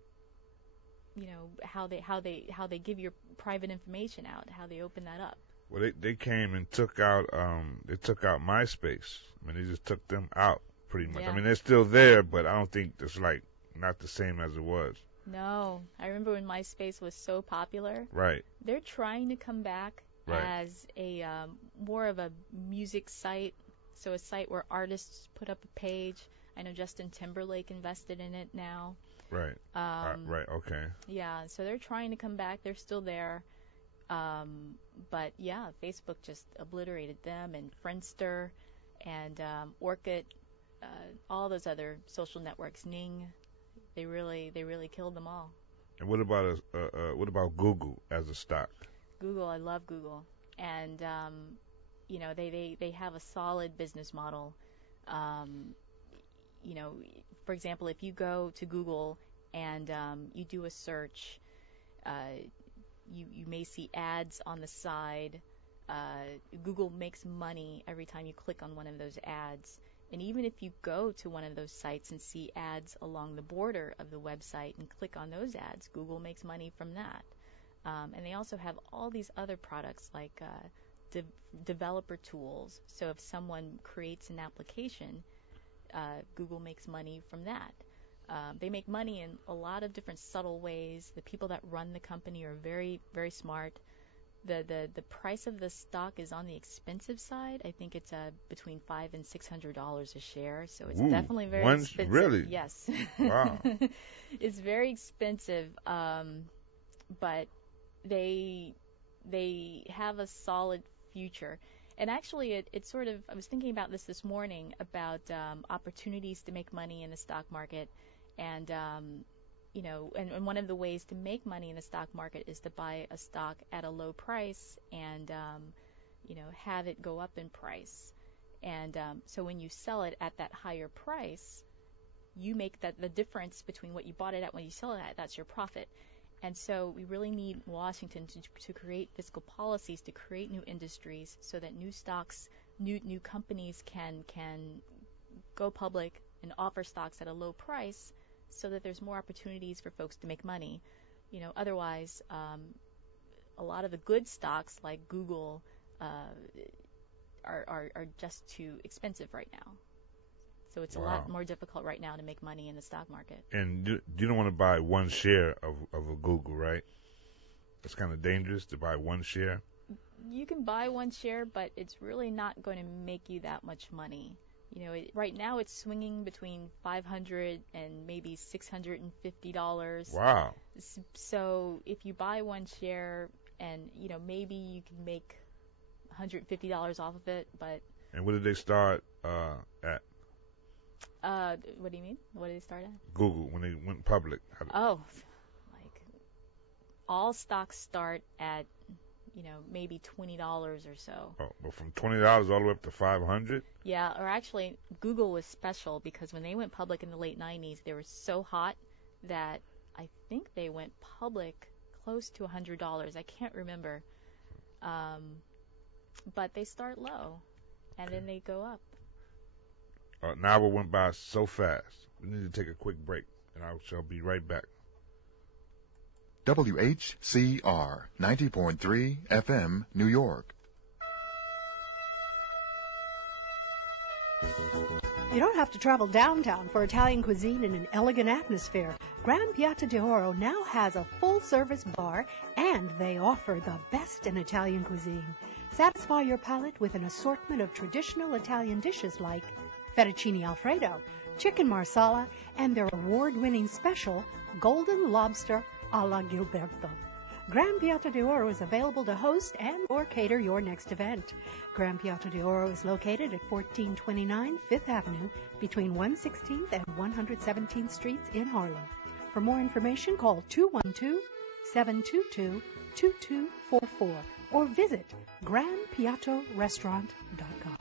how they give your private information out, how they open that up. Well, they came and took out MySpace. I mean, they just took them out pretty much. Yeah. I mean, they're still there, but I don't think it's like not the same as it was. No, I remember when MySpace was so popular. Right. They're trying to come back as a more of a music site, so a site where artists put up a page. I know Justin Timberlake invested in it now. Right. Right. Okay. Yeah, so they're trying to come back. They're still there. But yeah, Facebook just obliterated them, and Friendster and Orkut, all those other social networks, Ning, they really killed them all. And what about Google as a stock? Google, I love Google, and they have a solid business model. For example, if you go to Google and you do a search, you may see ads on the side. Google makes money every time you click on one of those ads. And even if you go to one of those sites and see ads along the border of the website and click on those ads, Google makes money from that. And they also have all these other products like developer tools. So if someone creates an application, Google makes money from that. They make money in a lot of different subtle ways. The people that run the company are very, very smart. The price of the stock is on the expensive side. I think it's between $500 and $600 a share, so it's definitely very expensive. Really? Yes. Wow. It's very expensive, but they have a solid future. And actually, it's sort of, I was thinking about this morning about opportunities to make money in the stock market, and and one of the ways to make money in the stock market is to buy a stock at a low price and have it go up in price. And so when you sell it at that higher price, you make the difference between what you bought it at when you sell it at. That's your profit. And so we really need Washington to create fiscal policies, to create new industries, so that new stocks, new companies can go public and offer stocks at a low price, so that there's more opportunities for folks to make money. Otherwise, a lot of the good stocks like Google are just too expensive right now. So it's a lot more difficult right now to make money in the stock market. And you don't want to buy one share of a Google, right? It's kind of dangerous to buy one share. You can buy one share, but it's really not going to make you that much money. Right now it's swinging between $500 and maybe $650. Wow. So if you buy one share, and maybe you can make $150 off of it, but. And what did they start at? What do you mean? What did they start at? Google, when they went public. Like all stocks start at maybe $20 or so. Oh, but from $20 all the way up to $500? Yeah, or actually, Google was special because when they went public in the late 90s, they were so hot that I think they went public close to $100. I can't remember. But they start low, and then they go up. An hour went by so fast. We need to take a quick break, and I shall be right back. WHCR 90.3 FM, New York. You don't have to travel downtown for Italian cuisine in an elegant atmosphere. Gran Piazza d'Oro now has a full-service bar, and they offer the best in Italian cuisine. Satisfy your palate with an assortment of traditional Italian dishes like fettuccine alfredo, chicken marsala, and their award-winning special, golden lobster alla Gilberto. Gran Piazza d'Oro is available to host and or cater your next event. Gran Piazza d'Oro is located at 1429 Fifth Avenue between 116th and 117th Streets in Harlem. For more information, call 212-722-2244 or visit GranPiattoRestaurant.com.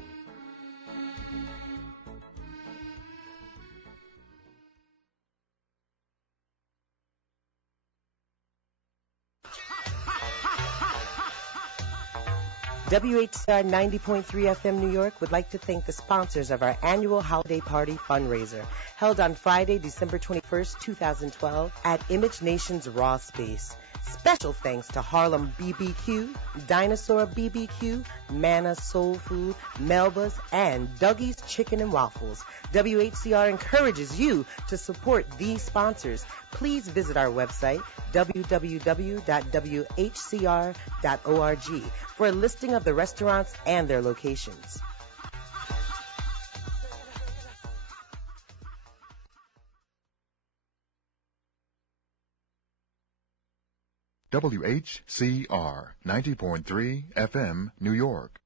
WHCR 90.3 FM New York would like to thank the sponsors of our annual holiday party fundraiser held on Friday, December 21st, 2012 at Image Nation's Raw Space. Special thanks to Harlem BBQ, Dinosaur BBQ, Manna Soul Food, Melba's, and Dougie's Chicken and Waffles. WHCR encourages you to support these sponsors. Please visit our website, www.whcr.org, for a listing of the restaurants and their locations. WHCR 90.3 FM, New York.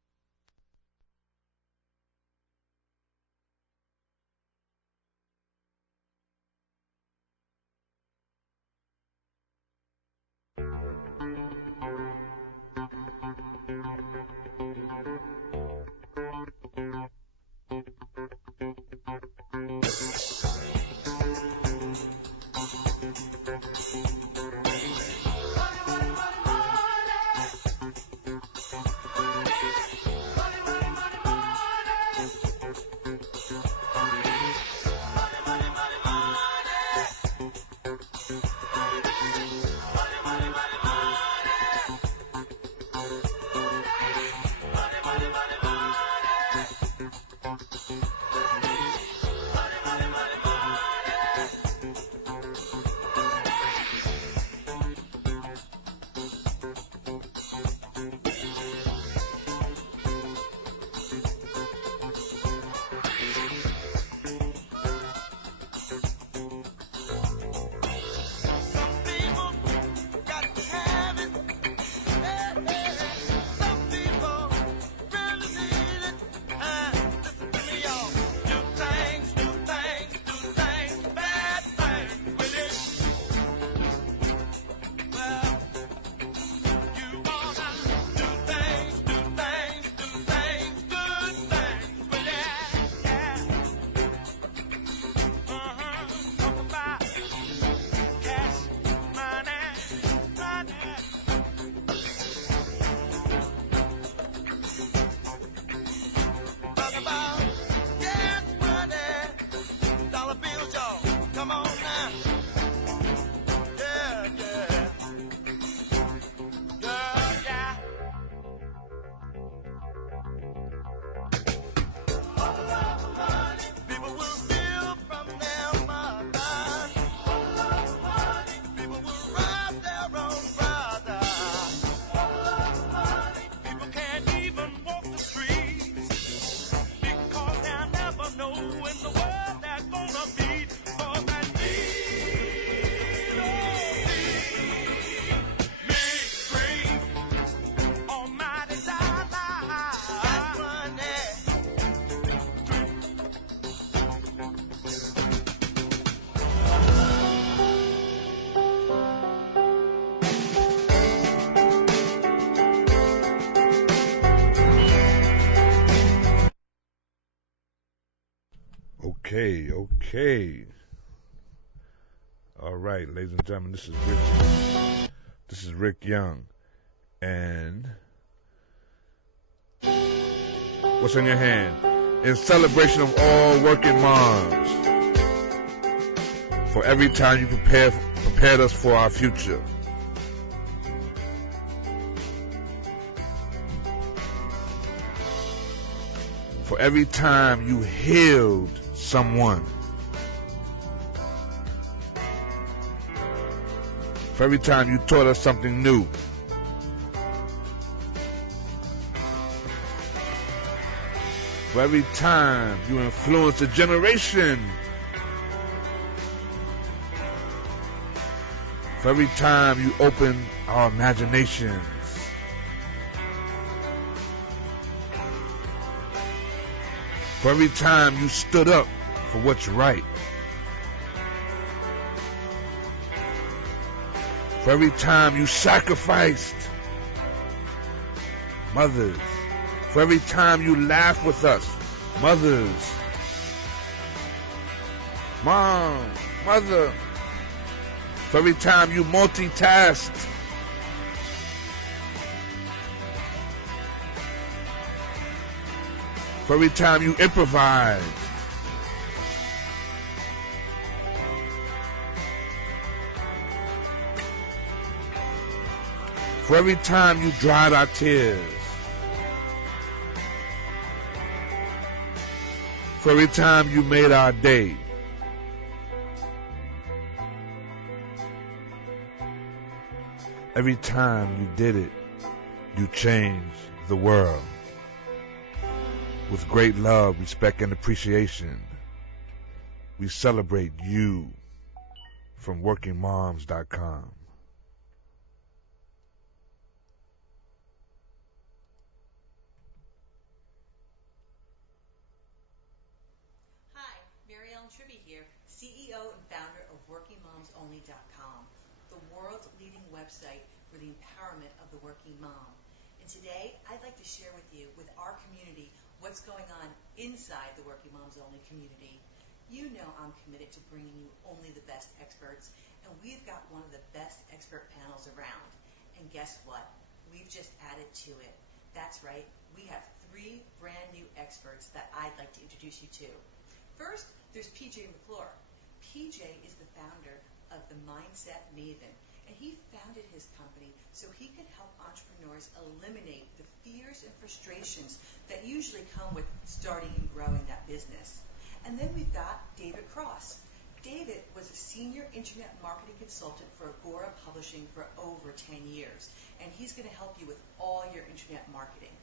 Okay. All right, ladies and gentlemen, this is Rich This is Rick Young. And what's in your hand? In celebration of all working moms. For every time you prepared us for our future. For every time you healed someone. For every time you taught us something new. For every time you influenced a generation. For every time you opened our imaginations. For every time you stood up for what's right. For every time you sacrificed. Mothers. For every time you laugh with us. Mothers. Mom. Mother. For every time you multitasked. For every time you improvised. For every time you dried our tears. For every time you made our day. Every time you did it, you changed the world. With great love, respect, and appreciation, we celebrate you from WorkingMoms.com. Hi, Mary Ellen Tribby here, CEO and founder of WorkingMomsOnly.com, the world's leading website for the empowerment of the working mom. And today, I'd like to share with you, with our community, what's going on inside the Working Moms Only community. You know I'm committed to bringing you only the best experts, and we've got one of the best expert panels around. And guess what? We've just added to it. That's right, we have 3 brand new experts that I'd like to introduce you to. First, there's PJ McClure. PJ is the founder of the Mindset Maven, and he founded his company so he could help entrepreneurs eliminate the fears and frustrations that usually come with starting and growing that business. And then we've got David Cross. David was a senior internet marketing consultant for Agora Publishing for over 10 years, and he's going to help you with all your internet marketing.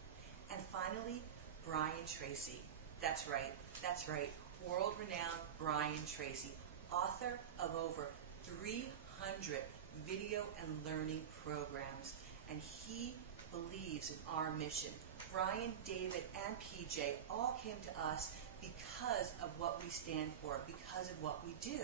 And finally, Brian Tracy. That's right, world-renowned Brian Tracy, author of over 300 video and learning programs, and he believes in our mission. Brian, David, and PJ all came to us because of what we stand for, because of what we do.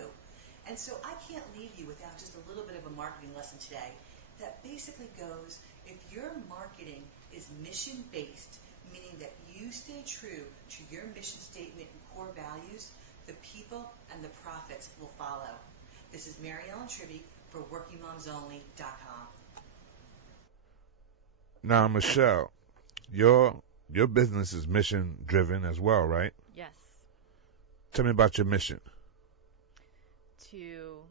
And so I can't leave you without just a little bit of a marketing lesson today that basically goes, if your marketing is mission-based, meaning that you stay true to your mission statement and core values, the people and the profits will follow. This is Mary Ellen Tribby for WorkingMomsOnly.com. Now, Michelle, your business is mission driven as well, right? Yes. Tell me about your mission. To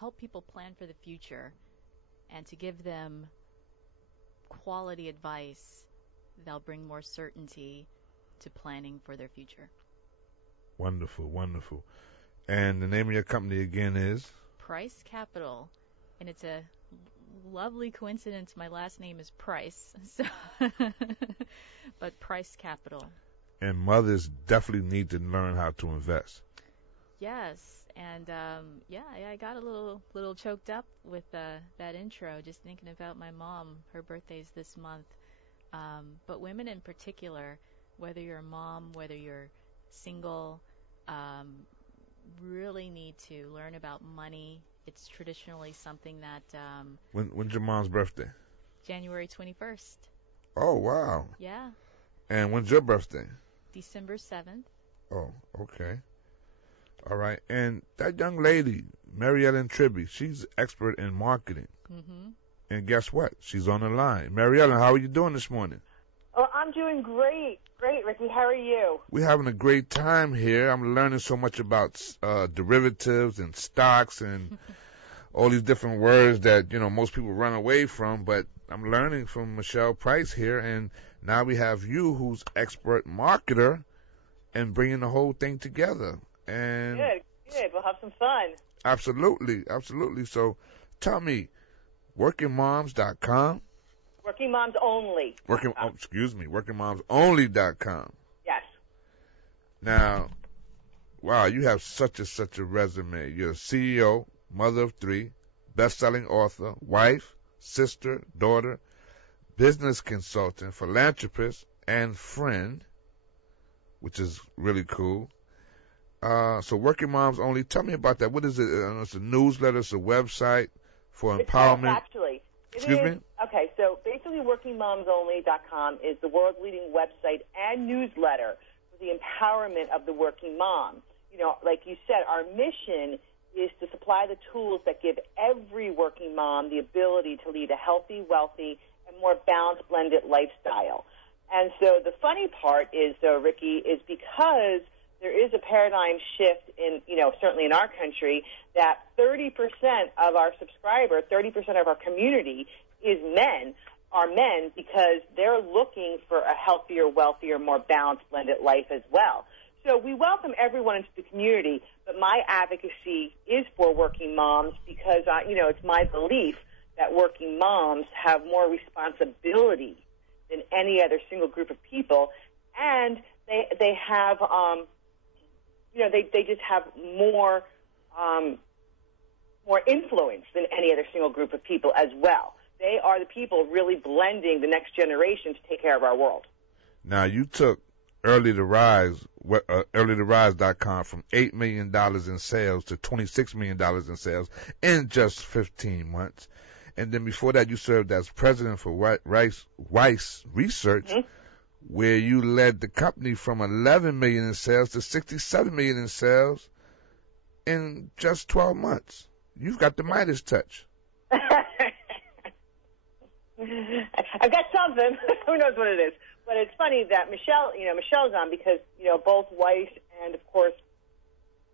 help people plan for the future and to give them quality advice that'll bring more certainty to planning for their future. Wonderful, wonderful. And the name of your company again is? Price Capital. And it's a lovely coincidence. My last name is Price. So but Price Capital. And mothers definitely need to learn how to invest. Yes. And I got a little choked up with that intro, just thinking about my mom. Her birthday's this month. But women in particular, whether you're a mom, whether you're single, really need to learn about money. It's traditionally something that... When's your mom's birthday? January 21st. Oh, wow. Yeah. And when's your birthday? December 7th. Oh, okay. All right. And that young lady, Mary Ellen Tribby. She's expert in marketing. Mm-hmm. And guess what? She's on the line. Mary Ellen, how are you doing this morning? Oh, I'm doing great. Great, Ricky. How are you? We're having a great time here. I'm learning so much about derivatives and stocks and all these different words that, most people run away from. But I'm learning from Michelle Price here. And now we have you, who's expert marketer, and bringing the whole thing together. And Good. We'll have some fun. Absolutely. So tell me, workingmoms.com? Working Moms Only. Workingmomsonly.com. Yes. Now, wow, you have such a resume. You're a CEO, mother of 3, best-selling author, wife, sister, daughter, business consultant, philanthropist, and friend, which is really cool. So Working Moms Only, tell me about that. What is it? It's a newsletter, it's a website for empowerment. Actually. Excuse me? Okay, so basically WorkingMomsOnly.com is the world's leading website and newsletter for the empowerment of the working mom. Like you said, our mission is to supply the tools that give every working mom the ability to lead a healthy, wealthy, and more balanced, blended lifestyle. And so the funny part is, though, Ricky, is because there is a paradigm shift in, certainly in our country, that 30% of our subscriber, 30% of our community are men because they're looking for a healthier, wealthier, more balanced, blended life as well. So we welcome everyone into the community, but my advocacy is for working moms because, it's my belief that working moms have more responsibility than any other single group of people, and they have, they just have more influence than any other single group of people as well. They are the people really blending the next generation to take care of our world. Now, you took earlytorise.com from $8 million in sales to $26 million in sales in just 15 months. And then before that, you served as president for Whcr Research, mm-hmm. where you led the company from $11 million in sales to $67 million in sales in just 12 months. You've got the Midas touch. I've got something. Who knows what it is? But it's funny that Michelle's on because, both Whcr and, of course,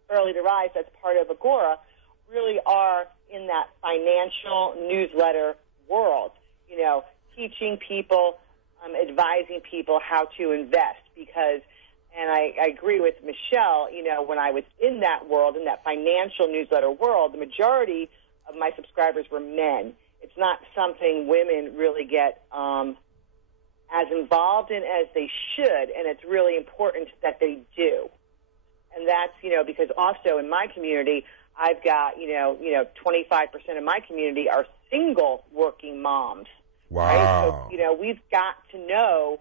Early to Rise, that's part of Agora, really are in that financial newsletter world, teaching people, advising people how to invest because, and I agree with Michelle, when I was in that world, in that financial newsletter world, the majority of my subscribers were men. It's not something women really get as involved in as they should, and it's really important that they do. And that's, because also in my community, I've got, 25% of my community are single working moms. Wow. Right? So, we've got to know,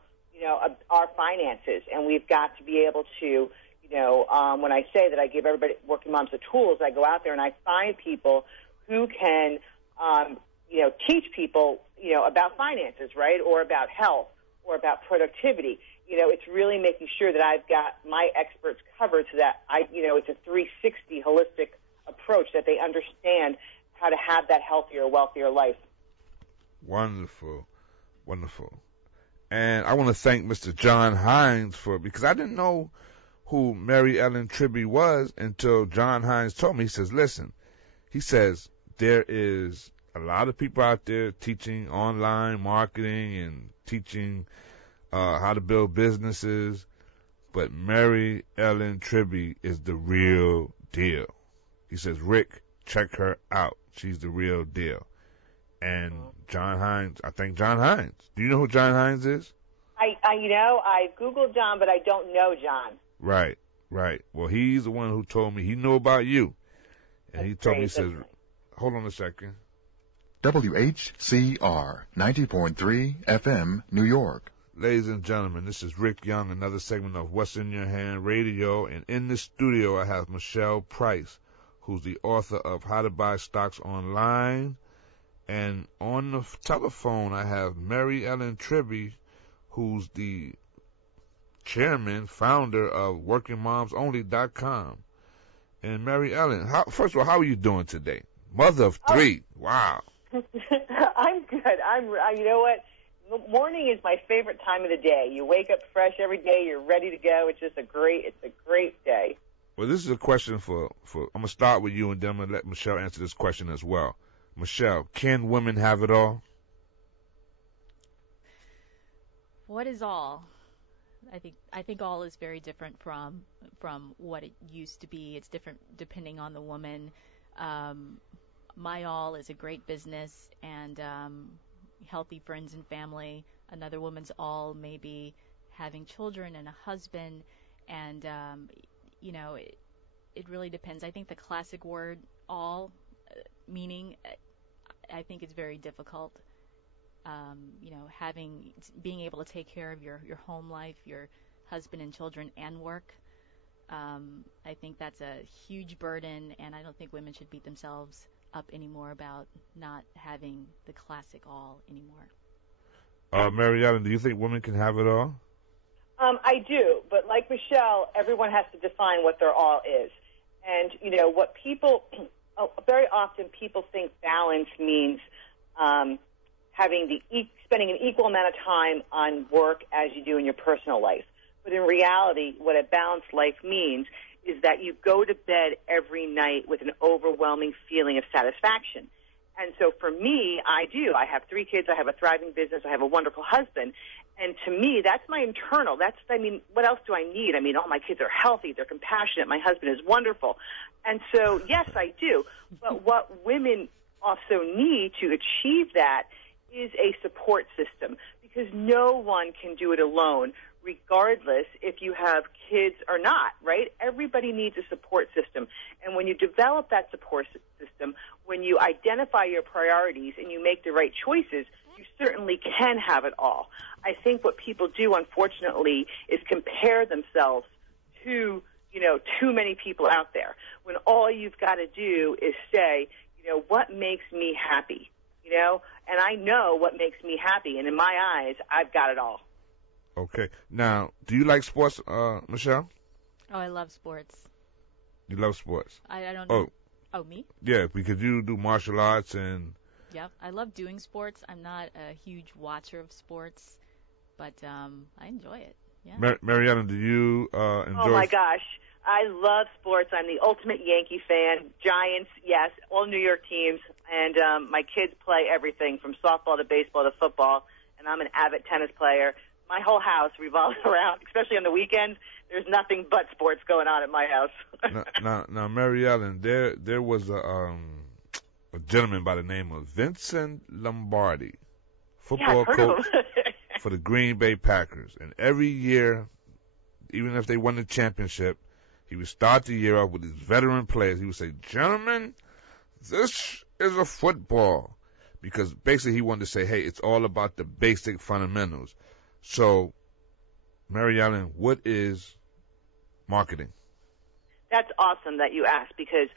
our finances, and we've got to be able to, when I say that I give everybody, working moms, the tools, I go out there and I find people who can, teach people, about finances, right, or about health, or about productivity. It's really making sure that I've got my experts covered so that it's a 360 holistic approach that they understand how to have that healthier, wealthier life. Wonderful. And I want to thank Mr. John Hines because I didn't know who Mary Ellen Tribby was until John Hines told me. He says, listen, there is a lot of people out there teaching online marketing and teaching how to build businesses, but Mary Ellen Tribby is the real deal. He says, Rick, check her out. She's the real deal. And John Hines, I think John Hines. Do you know who John Hines is? I Googled John, but I don't know John. Right. Well, he's the one who told me he knew about you. And he told me, he says, hold on a second. WHCR 90.3 FM, New York. Ladies and gentlemen, this is Rick Young, another segment of What's in Your Hand Radio. And in the studio, I have Michelle Price, who's the author of How to Buy Stocks Online. And on the telephone, I have Mary Ellen Tribby, who's the chairman, founder of WorkingMomsOnly.com. And Mary Ellen, first of all, how are you doing today? Mother of three. Wow. I'm good. You know what? Morning is my favorite time of the day. You wake up fresh every day. You're ready to go. It's just a great day. Well, this is a question for I'm going to start with you, and then I'm going to let Michelle answer this question as well. Michelle, can women have it all? What is all? I think all is very different from what it used to be. It's different depending on the woman. My all is a great business and healthy friends and family. Another woman's all may be having children and a husband, and it really depends. I think the classic word all meaning, I think it's very difficult. Being able to take care of your home life, your husband and children, and work. I think that's a huge burden, and I don't think women should beat themselves up anymore about not having the classic all anymore. Mary Ellen, do you think women can have it all? I do, but like Michelle, everyone has to define what their all is. And, what people, very often people think balance means spending an equal amount of time on work as you do in your personal life. But in reality, what a balanced life means is that you go to bed every night with an overwhelming feeling of satisfaction. And so for me, I do. I have 3 kids. I have a thriving business. I have a wonderful husband. And to me, that's my internal. What else do I need? All my kids are healthy. They're compassionate. My husband is wonderful. And so, yes, I do. But what women also need to achieve that is a support system, because no one can do it alone, regardless if you have kids or not, right? Everybody needs a support system. And when you develop that support system, when you identify your priorities and you make the right choices, you certainly can have it all. I think what people do, unfortunately, is compare themselves to, too many people out there, when all you've got to do is say, what makes me happy? And I know what makes me happy, and in my eyes, I've got it all. Okay. Now, do you like sports, Michelle? Oh, I love sports. You love sports? I don't know. Oh, me? Yeah, because you do martial arts and... Yep, I love doing sports. I'm not a huge watcher of sports, but I enjoy it. Yeah. Mary Ellen, do you enjoy... Oh, my gosh. I love sports. I'm the ultimate Yankee fan. Giants, yes, all New York teams. And my kids play everything from softball to baseball to football. And I'm an avid tennis player. My whole house revolves around, especially on the weekends, there's nothing but sports going on at my house. now, Mary Ellen, there was a gentleman by the name of Vincent Lombardi, football coach for the Green Bay Packers. And every year, even if they won the championship, he would start the year off with his veteran players. He would say, "Gentlemen, this is a football." Because basically he wanted to say, hey, it's all about the basic fundamentals. So, Mary Ellen, what is marketing? That's awesome that you asked, because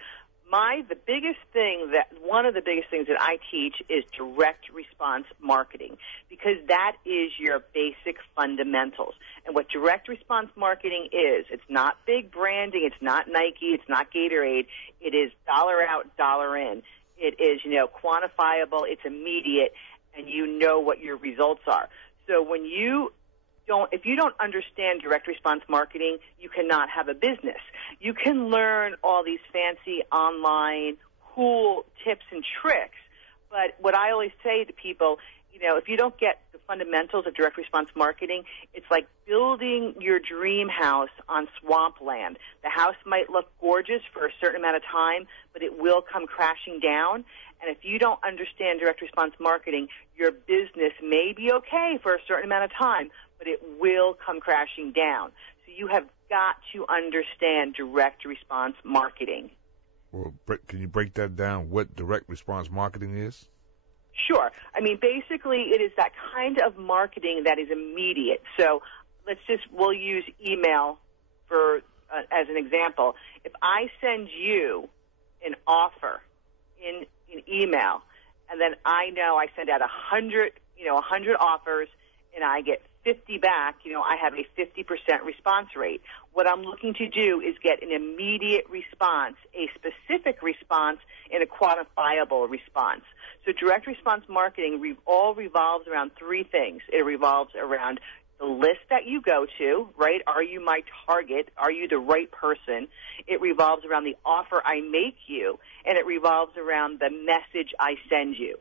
one of the biggest things that I teach is direct response marketing, because that is your basic fundamentals. And what direct response marketing is, it's not big branding, it's not Nike, it's not Gatorade, it is dollar out, dollar in. It is, quantifiable, it's immediate, and you know what your results are. So if you don't understand direct response marketing, you cannot have a business. You can learn all these fancy online cool tips and tricks, but what I always say to people, if you don't get the fundamentals of direct response marketing, it's like building your dream house on swampland. The house might look gorgeous for a certain amount of time, but it will come crashing down. And if you don't understand direct response marketing, your business may be okay for a certain amount of time, but it will come crashing down. So you have got to understand direct response marketing. Well, can you break that down, what direct response marketing is? Sure. Basically, it is that kind of marketing that is immediate. So we'll use email as an example. If I send you an offer in email, and then I know I send out 100 offers, and I get 50 back, I have a 50% response rate. What I'm looking to do is get an immediate response, a specific response, and a quantifiable response. So direct response marketing all revolves around three things. It revolves around the list that you go to, right? Are you my target? Are you the right person? It revolves around the offer I make you, and it revolves around the message I send you.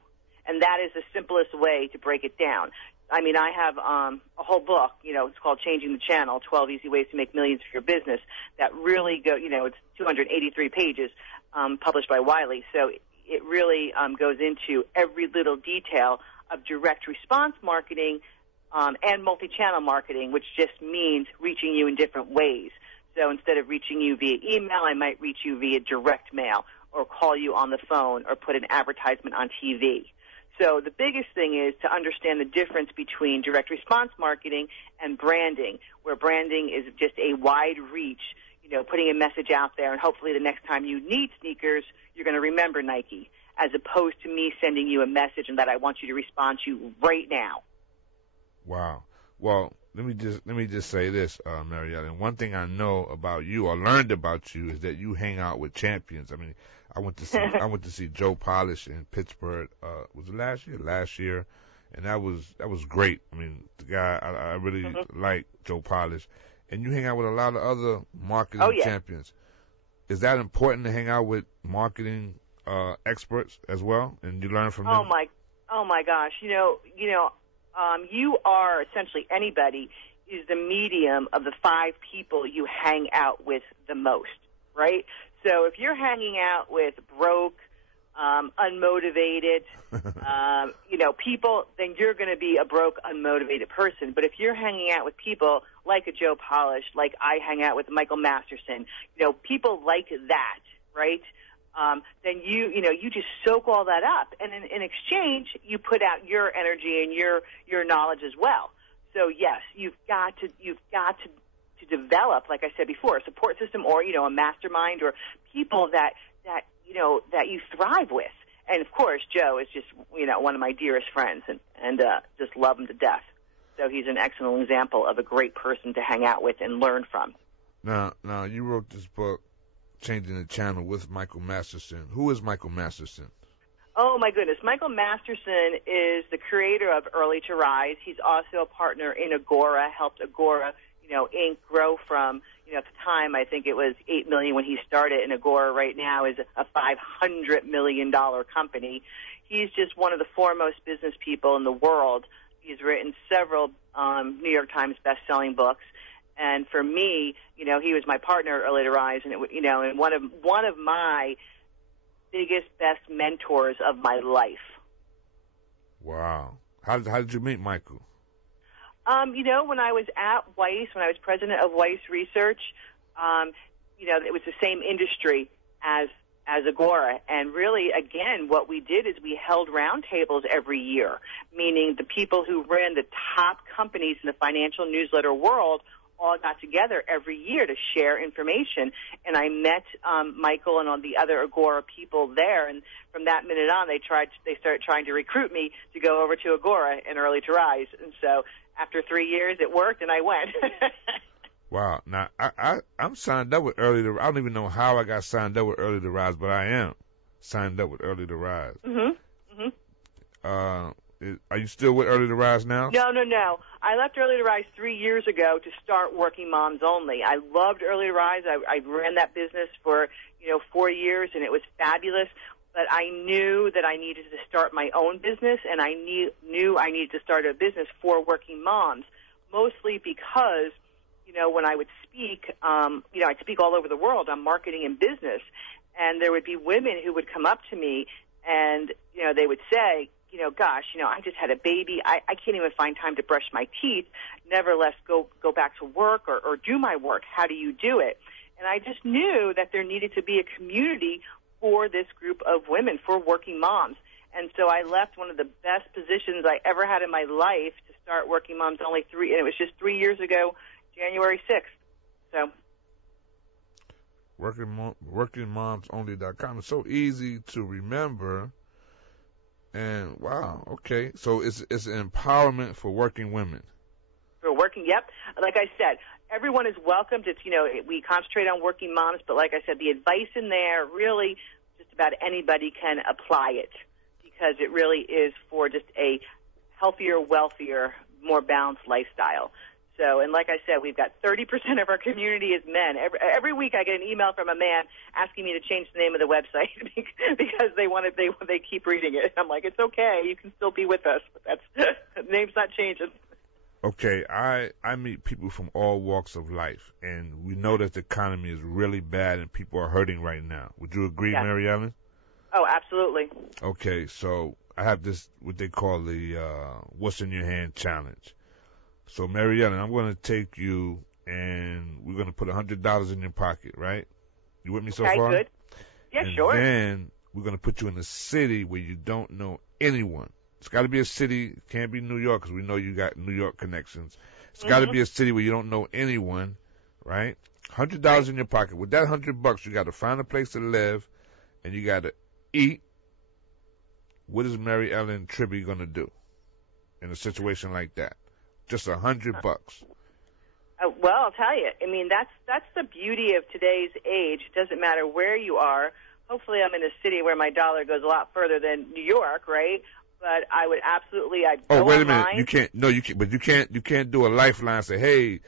And that is the simplest way to break it down. I mean, I have a whole book, it's called Changing the Channel, 12 Easy Ways to Make Millions for Your Business, that really it's 283 pages, published by Wiley. So it really goes into every little detail of direct response marketing and multi-channel marketing, which just means reaching you in different ways. So instead of reaching you via email, I might reach you via direct mail or call you on the phone or put an advertisement on TV. So the biggest thing is to understand the difference between direct response marketing and branding, where branding is just a wide reach, putting a message out there, and hopefully the next time you need sneakers, you're going to remember Nike, as opposed to me sending you a message and that I want you to respond to right now. Wow. Well, let me just say this, Marietta. And one thing I know about you, or learned about you, is that you hang out with champions. I mean, I went to see Joe Polish in Pittsburgh. Was it last year? Last year, and that was great. I mean, the guy I really like Joe Polish, and you hang out with a lot of other marketing champions. Is that important to hang out with marketing experts as well, and you learn from them? Oh my gosh! You are essentially anybody is the medium of the 5 people you hang out with the most, right? So if you're hanging out with broke, unmotivated, people, then you're going to be a broke, unmotivated person. But if you're hanging out with people like a Joe Polish, like I hang out with Michael Masterson, people like that, right? Then you just soak all that up, and in exchange, you put out your energy and your knowledge as well. So yes, you've got to develop, like I said before, a support system or a mastermind or people that you thrive with. And of course, Joe is just one of my dearest friends, and just love him to death. So he's an excellent example of a great person to hang out with and learn from. Now you wrote this book, Changing the Channel, with Michael Masterson. Who is Michael Masterson? Oh, my goodness. Michael Masterson is the creator of Early to Rise. He's also a partner in Agora, helped Agora, Inc. grow from, at the time, I think it was $8 million when he started, and Agora right now is a $500 million company. He's just one of the foremost business people in the world. He's written several New York Times best-selling books. And for me, he was my partner at Early to Rise, and and one of my biggest, best mentors of my life. Wow. How did you meet Michael? When I was at Weiss, when I was president of Weiss Research, it was the same industry as Agora. And really, again, what we did is we held roundtables every year, meaning the people who ran the top companies in the financial newsletter world all got together every year to share information. And I met Michael and all the other Agora people there. And from that minute on, they started trying to recruit me to go over to Agora and Early to Rise. And so after 3 years, it worked, and I went. Wow. Now, I'm signed up with Early to Rise. I don't even know how I got signed up with Early to Rise, but I am signed up with Early to Rise. Mm-hmm. Mm-hmm. Are you still with Early to Rise now? No. I left Early to Rise 3 years ago to start Working Moms Only. I loved Early to Rise. I ran that business for 4 years, and it was fabulous. But I knew that I needed to start my own business, and I knew I needed to start a business for working moms, mostly because, when I would speak, I'd speak all over the world on marketing and business, and there would be women who would come up to me, and, they would say, gosh, I just had a baby. I can't even find time to brush my teeth, nevertheless go back to work or do my work. How do you do it? And I just knew that there needed to be a community for this group of women, for working moms. And so I left one of the best positions I ever had in my life to start Working Moms Only and it was just 3 years ago, January 6th. So WorkingMomsOnly.com. It's so easy to remember. And wow, okay. So it's empowerment for working women. working. Yep. Like I said, everyone is welcomed. It's, we concentrate on working moms, but like I said, the advice in there really just about anybody can apply it because it really is for just a healthier, wealthier, more balanced lifestyle. So, and like I said, we've got 30% of our community is men. Every week I get an email from a man asking me to change the name of the website because they keep reading it. I'm like, it's okay, you can still be with us, but that's the name's not changing. Okay, I meet people from all walks of life, and we know that the economy is really bad and people are hurting right now. Would you agree, Yes. Mary Ellen? Oh, absolutely. Okay, so I have this, what they call the What's in Your Hand challenge. So, Mary Ellen, I'm going to take you, and we're going to put $100 in your pocket, right? You with me so far? Okay, good. Yeah, and sure. Then we're going to put you in a city where you don't know anyone. It's got to be a city. It can't be New York because we know you got New York connections. It's got to be a city where you don't know anyone, right? $100 in your pocket. With that $100, you got to find a place to live, and you got to eat. What is Mary Ellen Tribby going to do in a situation like that? Just $100. Well, I'll tell you. I mean, that's the beauty of today's age. It doesn't matter where you are. Hopefully, I'm in a city where my dollar goes a lot further than New York, right? But I would absolutely. I'd go wait a online. minute. You can't. No, you can't. But you can't do a lifeline. Say, hey,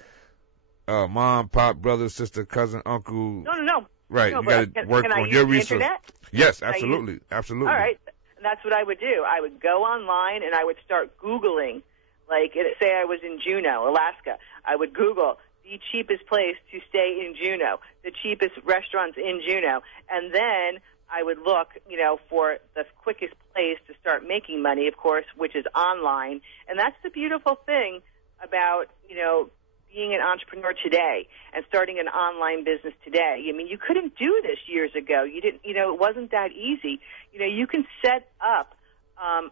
mom, pop, brother, sister, cousin, uncle. No. Right. No, you got to work on your research. Internet? Yes, absolutely, absolutely. All right. And that's what I would do. I would go online and I would start Googling. Like, say I was in Juneau, Alaska. I would Google the cheapest place to stay in Juneau, the cheapest restaurants in Juneau, and then I would look, for the quickest place to start making money, of course, which is online. And that's the beautiful thing about, being an entrepreneur today and starting an online business today. I mean, you couldn't do this years ago. You didn't, it wasn't that easy. You can set up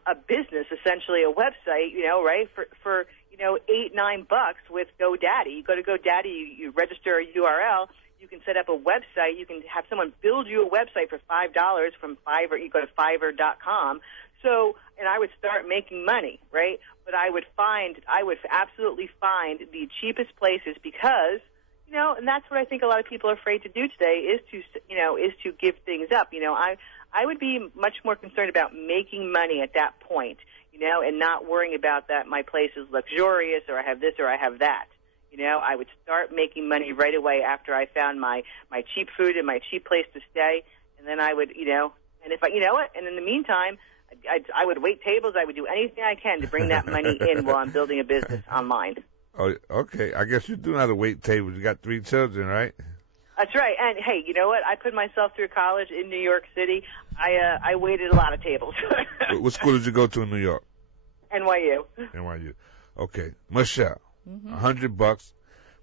a business, essentially a website, right, for $8-9 with GoDaddy. You go to GoDaddy, you register a URL, you can set up a website, you can have someone build you a website for $5 from Fiverr. You go to Fiverr.com. So, and I would start making money, right? But I would absolutely find the cheapest places because, and that's what I think a lot of people are afraid to do today is to give things up. I would be much more concerned about making money at that point, and not worrying about that my place is luxurious or I have this or I have that. I would start making money right away after I found my cheap food and my cheap place to stay, and then I would, and if I, and in the meantime, I would wait tables. I would do anything I can to bring that money in while I'm building a business online. Oh, okay. I guess you do know how to wait tables. You got 3 children, right? That's right. And hey, you know what? I put myself through college in New York City. I waited a lot of tables. What school did you go to in New York? NYU. NYU. Okay, Michelle. $100.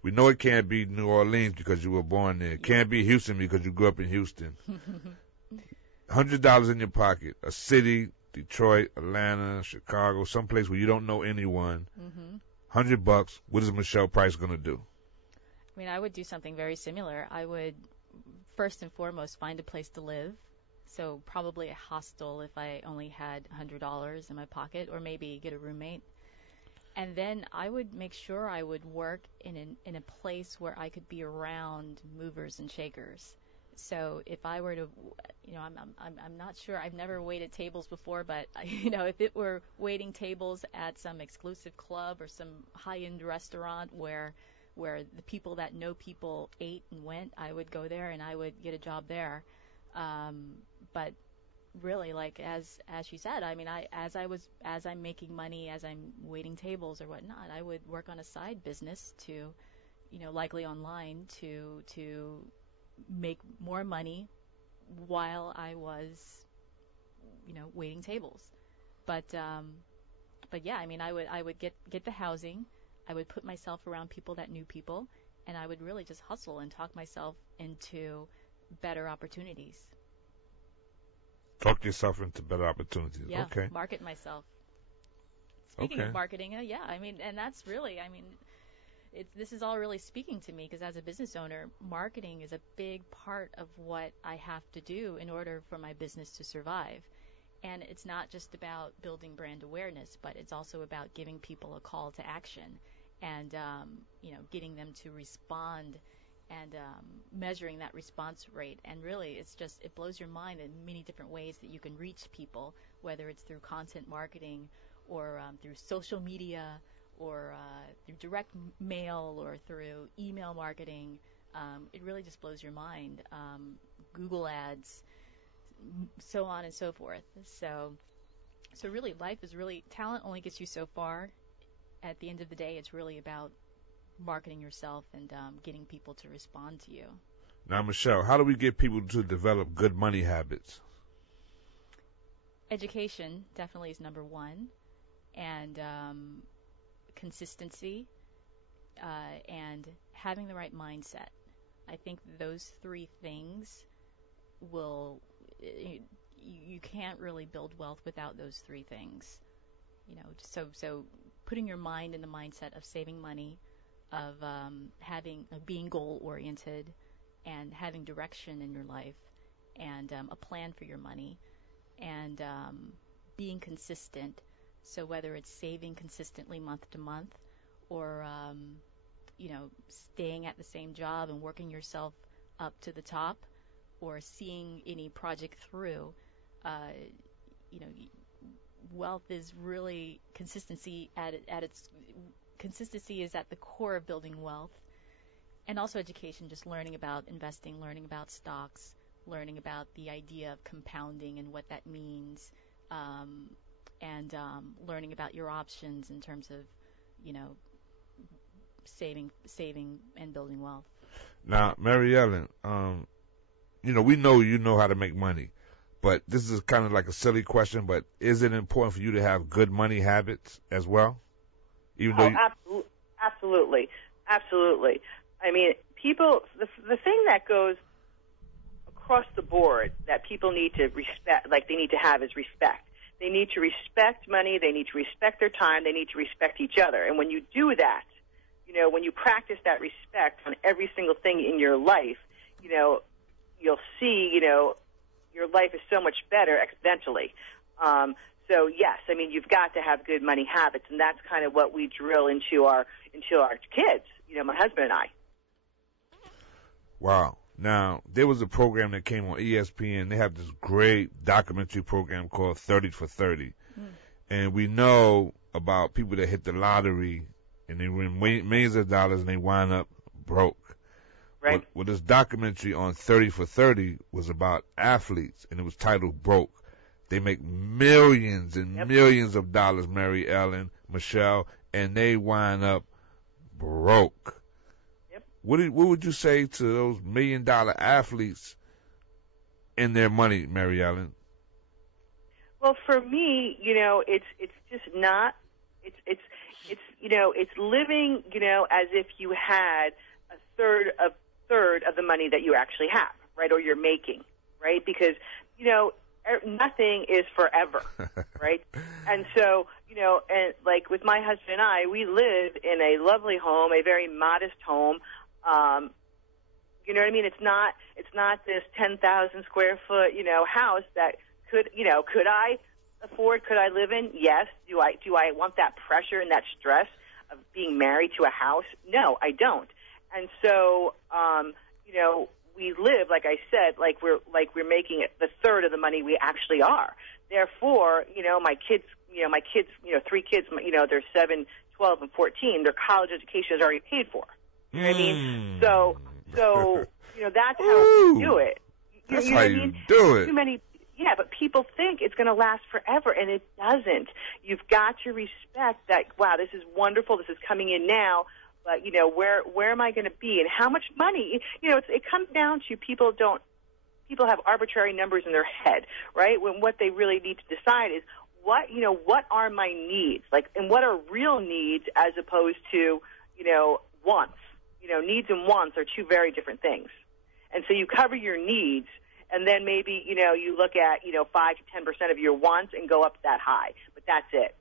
We know it can't be New Orleans because you were born there. It can't be Houston because you grew up in Houston. $100 in your pocket. A city, Detroit, Atlanta, Chicago, someplace where you don't know anyone. $100. What is Michelle Price going to do? I mean, I would do something very similar. I would first and foremost find a place to live. So probably a hostel if I only had $100 in my pocket, or maybe get a roommate. And then I would make sure I would work in a place where I could be around movers and shakers. So if I were to, I'm not sure. I've never waited tables before, but if it were waiting tables at some exclusive club or some high-end restaurant where the people that know people ate and went, I would go there and I would get a job there. But really, like as she said, I mean, as I'm making money, as I'm waiting tables or whatnot, I would work on a side business to, likely online to make more money while I was, waiting tables. But yeah, I mean, I would get the housing, I would put myself around people that knew people, and I would really just hustle and talk myself into better opportunities. Talk yourself into better opportunities. Yeah, okay. Market myself. Speaking of marketing, yeah, I mean, and that's really, I mean, this is all really speaking to me because as a business owner, marketing is a big part of what I have to do in order for my business to survive. And it's not just about building brand awareness, but it's also about giving people a call to action. and getting them to respond and measuring that response rate. And really, it blows your mind in many different ways that you can reach people, whether it's through content marketing or through social media or through direct mail or through email marketing. It really just blows your mind. Google ads, so on and so forth. So really, talent only gets you so far. At the end of the day, it's really about marketing yourself and getting people to respond to you. Now, Michelle, how do we get people to develop good money habits? Education definitely is number one, and consistency, and having the right mindset. I think those three things you can't really build wealth without those three things. So putting your mind in the mindset of saving money, of being goal oriented, and having direction in your life, and a plan for your money, and being consistent. So whether it's saving consistently month to month, or staying at the same job and working yourself up to the top, or seeing any project through, wealth is really consistency consistency is at the core of building wealth. And also education, just learning about investing, learning about stocks, learning about the idea of compounding and what that means, and learning about your options in terms of, saving and building wealth. Now, Mary Ellen, we know you know how to make money, but this is kind of like a silly question, but is it important for you to have good money habits as well? Absolutely. I mean, people, the thing that goes across the board that people need to respect, like they need to have, is respect. They need to respect money. They need to respect their time. They need to respect each other. And when you do that, when you practice that respect on every single thing in your life, you'll see, your life is so much better exponentially. So yes, I mean, you've got to have good money habits, and that's kind of what we drill into our kids. My husband and I. Wow. Now, there was a program that came on ESPN. They have this great documentary program called 30 for 30. And we know about people that hit the lottery and they win millions of dollars and they wind up broke. Right. Well, this documentary on 30 for 30 was about athletes, and it was titled Broke. They make millions and millions of dollars, Mary Ellen, Michelle, and they wind up broke. Yep. What would you say to those $1 million athletes and their money, Mary Ellen? Well, for me, it's just not. It's living, as if you had a third of the money that you actually have, right, or you're making, right? Because nothing is forever, right? And so, and like with my husband and I, we live in a lovely home, a very modest home. You know what I mean? It's not this 10,000 square foot, house that could I afford? Could I live in? Yes. Do I want that pressure and that stress of being married to a house? No, I don't. And so, we live, like I said, like we're making it the third of the money we actually are. Therefore, my kids, 3 kids, they're 7, 12, and 14. Their college education is already paid for. You know what I mean? So that's how we do it. That's how you do it. Too many. Yeah, but people think it's going to last forever, and it doesn't. You've got to respect that, wow, this is wonderful, this is coming in now, but, where am I going to be, and how much money? It comes down to people have arbitrary numbers in their head, right? When what they really need to decide is what are my needs, and what are real needs as opposed to, wants. Needs and wants are two very different things. And so you cover your needs, and then maybe, you look at, 5 to 10% of your wants and go up that high. But that's it.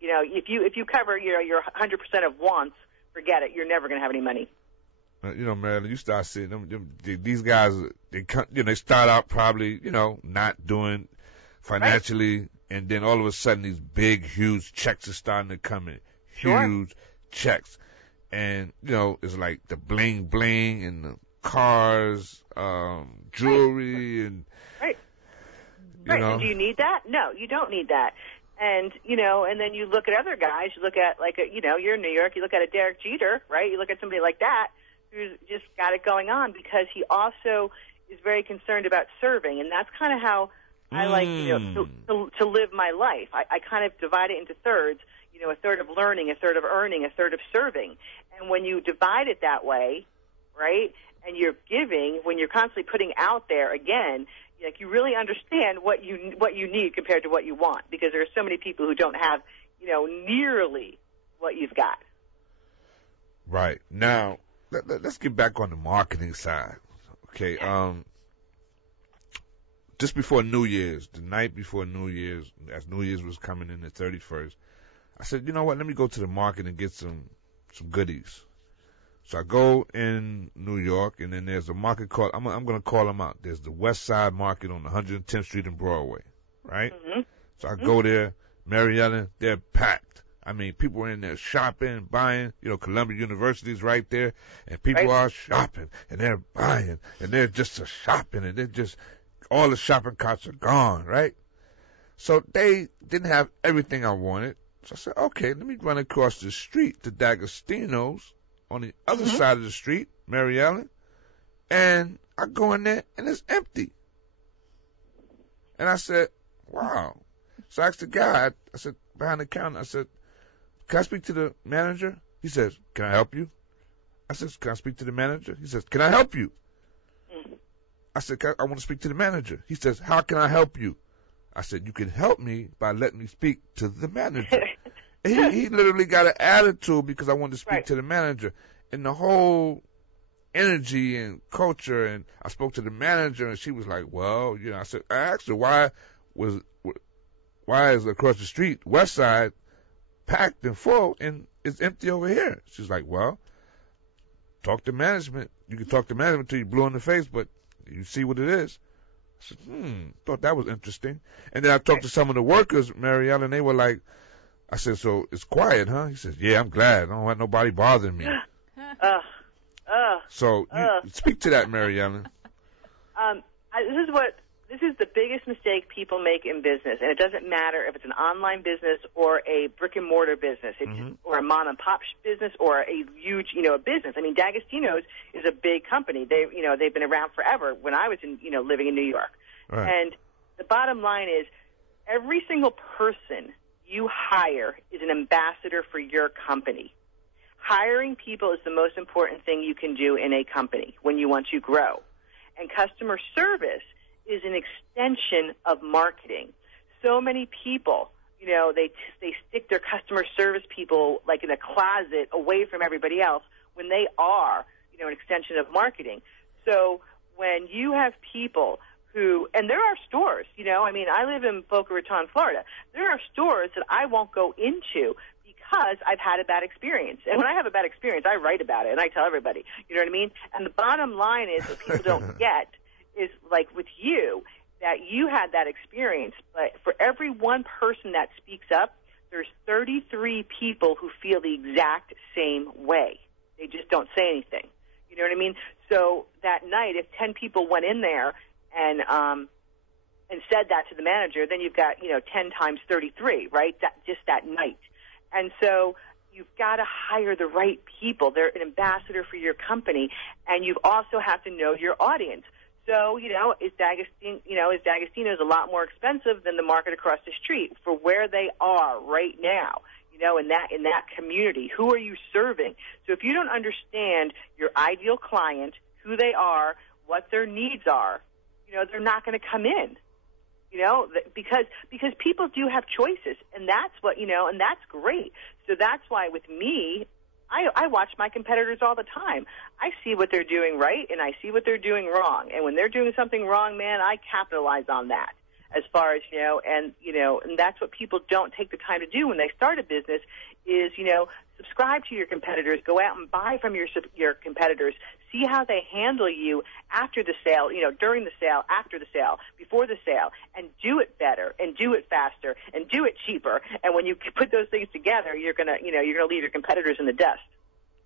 If you cover, your 100% of wants, forget it. You're never going to have any money. Man, you start seeing these guys, they start out probably, not doing financially, right. And then all of a sudden these big, huge checks are starting to come in. Sure. Huge checks. And, you know, it's like the bling bling and the cars, jewelry and, Right. you know. And do you need that? No, you don't need that. And, you know, and then you look at other guys, you look at like, you know, you're in New York, you look at a Derek Jeter, right? You look at somebody like that who's just got it going on because he also is very concerned about serving. And that's kind of how I like, you know, to live my life. I kind of divide it into thirds, you know, a third of learning, a third of earning, a third of serving. And when you divide it that way, right, and you're giving, when you're constantly putting out there, again, like you really understand what you need compared to what you want, because there are so many people who don't have, you know, nearly what you've got. Right. Now, let's get back on the marketing side. Okay. Just before New Year's, the night before New Year's, as New Year's was coming in the 31st, I said, you know what, let me go to the market and get some goodies. So I go in New York, and then there's a market called, I'm going to call them out. There's the West Side Market on 110th Street and Broadway, right? Mm-hmm. So I go there, Mary Ellen, they're packed. I mean, people are in there shopping, buying. You know, Columbia University's right there, and people are shopping, and they're buying, and they're just shopping, and they're just, all the shopping carts are gone, right? So they didn't have everything I wanted. So I said, okay, let me run across the street to D'Agostino's on the other side of the street, Mary Ellen, and I go in there, and it's empty. And I said, wow. So I asked the guy, I said, behind the counter, I said, can I speak to the manager? He says, can I help you? I said, can I speak to the manager? He says, can I help you? I said, I want to speak to the manager. He says, how can I help you? I said, you can help me by letting me speak to the manager. He literally got an attitude because I wanted to speak to the manager. And the whole energy and culture, and I spoke to the manager, and she was like, well, you know, I asked her, why is across the street, West Side, packed and full, and it's empty over here? She's like, well, talk to management. You can talk to management till you're blue in the face, but you see what it is. I said, thought that was interesting. And then I talked to some of the workers, Mary Ellen, and they were like, I said, so it's quiet, huh? He says, yeah, I'm glad. I don't want nobody bothering me. So you speak to that, Mary Ellen. This is the biggest mistake people make in business, and it doesn't matter if it's an online business or a brick and mortar business, or a mom and pop business, or a huge, you know, a business. I mean, D'Agostino's is a big company. They've been around forever. When I was living in New York, and the bottom line is, every single person you hire is an ambassador for your company. Hiring people is the most important thing you can do in a company when you want to grow. And customer service is an extension of marketing. So many people, you know, they stick their customer service people like in a closet away from everybody else when they are, you know, an extension of marketing. So when you have people who, and there are stores, you know, I mean, I live in Boca Raton, Florida. There are stores that I won't go into because I've had a bad experience. And when I have a bad experience, I write about it and I tell everybody, you know what I mean? And the bottom line is, what people don't get is, like with you, that you had that experience, but for every one person that speaks up, there's 33 people who feel the exact same way. They just don't say anything. You know what I mean? So that night, if 10 people went in there and said that to the manager, then you've got, 10 times 33, right? Just that night. And so you've got to hire the right people. They're an ambassador for your company, and you also have to know your audience. So, is D'Agostino's a lot more expensive than the market across the street for where they are right now, in that community? Who are you serving? So if you don't understand your ideal client, who they are, what their needs are, they're not going to come in, because people do have choices, and that's what, and that's great. So that's why with me, I watch my competitors all the time. I see what they're doing right, and I see what they're doing wrong. And when they're doing something wrong, man, I capitalize on that. as far as, and that's what people don't take the time to do when they start a business is, subscribe to your competitors, go out and buy from your competitors, see how they handle you after the sale, during the sale, after the sale, before the sale, and do it better and do it faster and do it cheaper. And when you put those things together, you're going to leave your competitors in the dust.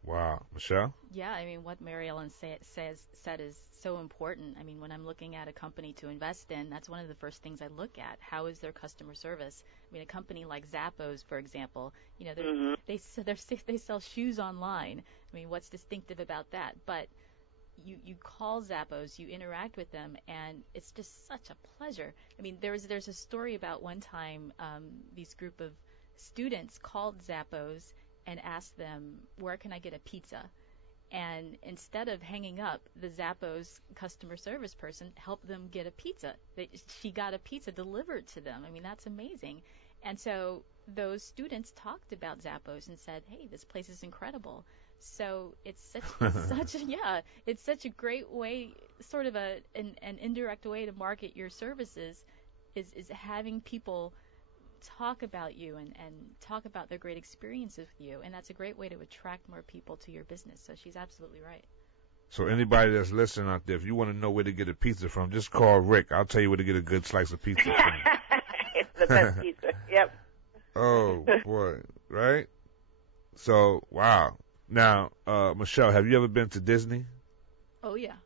Wow. Michelle? Yeah, I mean, what Mary Ellen said is so important. I mean, when I'm looking at a company to invest in, that's one of the first things I look at. How is their customer service? I mean, a company like Zappos, for example, they sell shoes online. I mean, what's distinctive about that? But you call Zappos, you interact with them, and it's just such a pleasure. I mean, there's a story about one time these group of students called Zappos and asked them, where can I get a pizza? And instead of hanging up, the Zappos customer service person helped them get a pizza. She got a pizza delivered to them. I mean, that's amazing. And so those students talked about Zappos and said, hey, this place is incredible. So it's it's such a great way, sort of an indirect way to market your services is having people talk about you and talk about their great experiences with you, and that's a great way to attract more people to your business. So she's absolutely right. So anybody that's listening out there, if you want to know where to get a pizza from, just call Rick. I'll tell you where to get a good slice of pizza from. It's the best pizza. Yep. Oh, boy. Right? So, wow. Now, Michelle, have you ever been to Disney? Oh, yeah.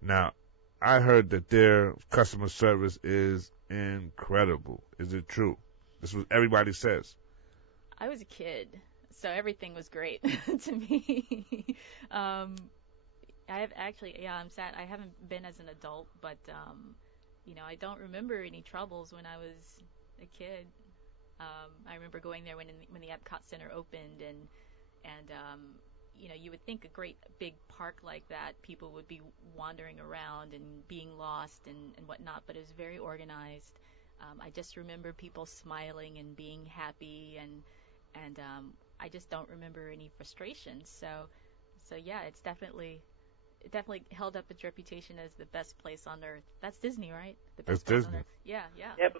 Now, I heard that their customer service is incredible. Is it true? This is what everybody says. I was a kid, so everything was great to me. I have actually, I'm sad. I haven't been as an adult, but I don't remember any troubles when I was a kid. I remember going there when the Epcot Center opened, and you would think a great big park like that, people would be wandering around and being lost and whatnot, but it was very organized. I just remember people smiling and being happy, and I just don't remember any frustration. So yeah, it definitely held up its reputation as the best place on earth. That's Disney, right? The best place on earth. Yeah. Yep.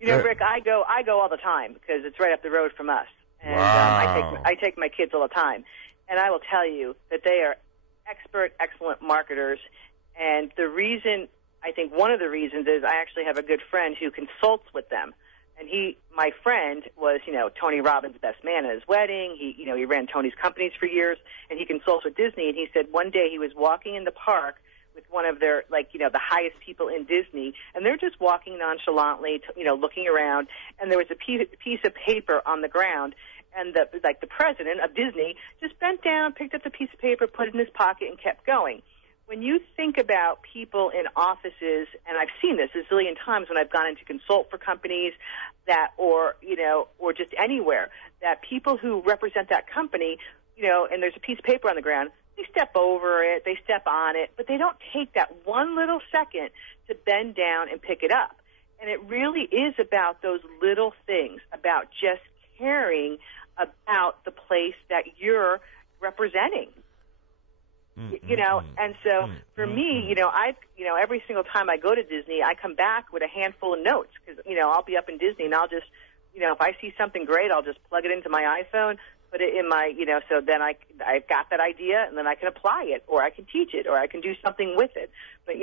Yeah. Rick, I go all the time because it's right up the road from us, and wow. I take my kids all the time, and I will tell you that they are excellent marketers, and I think one of the reasons is I actually have a good friend who consults with them. And my friend was, Tony Robbins' best man at his wedding. He ran Tony's companies for years, and he consults with Disney. And he said one day he was walking in the park with one of their, the highest people in Disney, and they're just walking nonchalantly, looking around. And there was a piece of paper on the ground, and the president of Disney just bent down, picked up the piece of paper, put it in his pocket, and kept going. When you think about people in offices, and I've seen this a zillion times when I've gone in to consult for companies or just anywhere, that people who represent that company, and there's a piece of paper on the ground, they step over it, they step on it, but they don't take that one little second to bend down and pick it up. And it really is about those little things, about just caring about the place that you're representing. And so for me, every single time I go to Disney, I come back with a handful of notes because, I'll be up in Disney and I'll just, if I see something great, I'll just plug it into my iPhone, put it in my, so then I've got that idea and then I can apply it or I can teach it or I can do something with it. But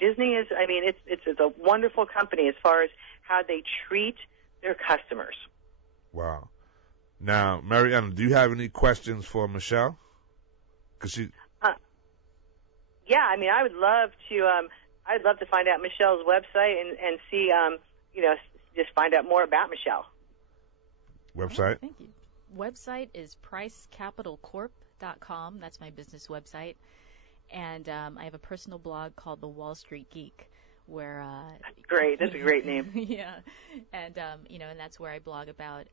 Disney is, it's a wonderful company as far as how they treat their customers. Wow. Now, Mariana, do you have any questions for Michelle? Because she... Yeah, I would love to. I'd love to find out Michelle's website and see, just find out more about Michelle. Website? Thank you. Website is pricecapitalcorp.com. That's my business website, and I have a personal blog called The Wall Street Geek, where. Great. That's a great name. Yeah, and and that's where I blog about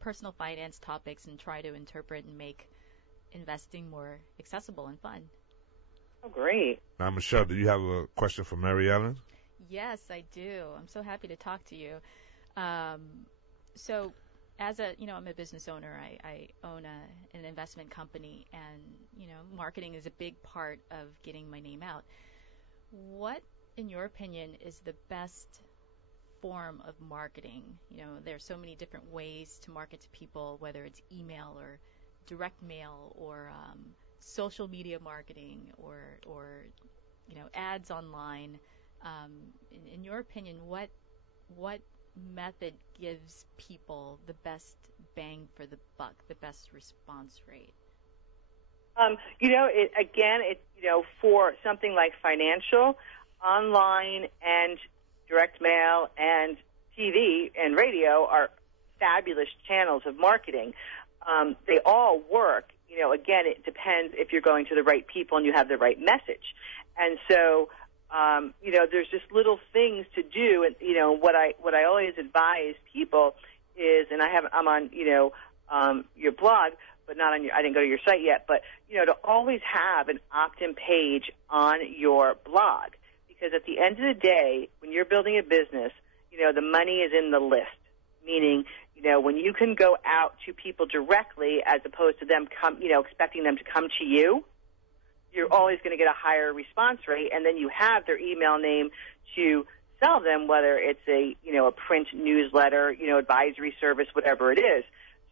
personal finance topics and try to interpret and make investing more accessible and fun. Oh, great. Now, Michelle, do you have a question for Mary Ellen? Yes, I do. I'm so happy to talk to you. So, as I'm a business owner. I own an investment company, and marketing is a big part of getting my name out. What in your opinion, is the best form of marketing? You know, there's so many different ways to market to people, whether it's email or direct mail or social media marketing or ads online. In your opinion, what method gives people the best bang for the buck, the best response rate? For something like financial, online and direct mail and TV and radio are fabulous channels of marketing. They all work. Again, it depends if you're going to the right people and you have the right message. And so, there's just little things to do. And, what I always advise people is, and I'm on, your blog, but not on I didn't go to your site yet, but, to always have an opt-in page on your blog. Because at the end of the day, when you're building a business, the money is in the list. Meaning, when you can go out to people directly as opposed to them expecting them to come to you, you're always going to get a higher response rate, and then you have their email name to sell them, whether it's a print newsletter, advisory service, whatever it is.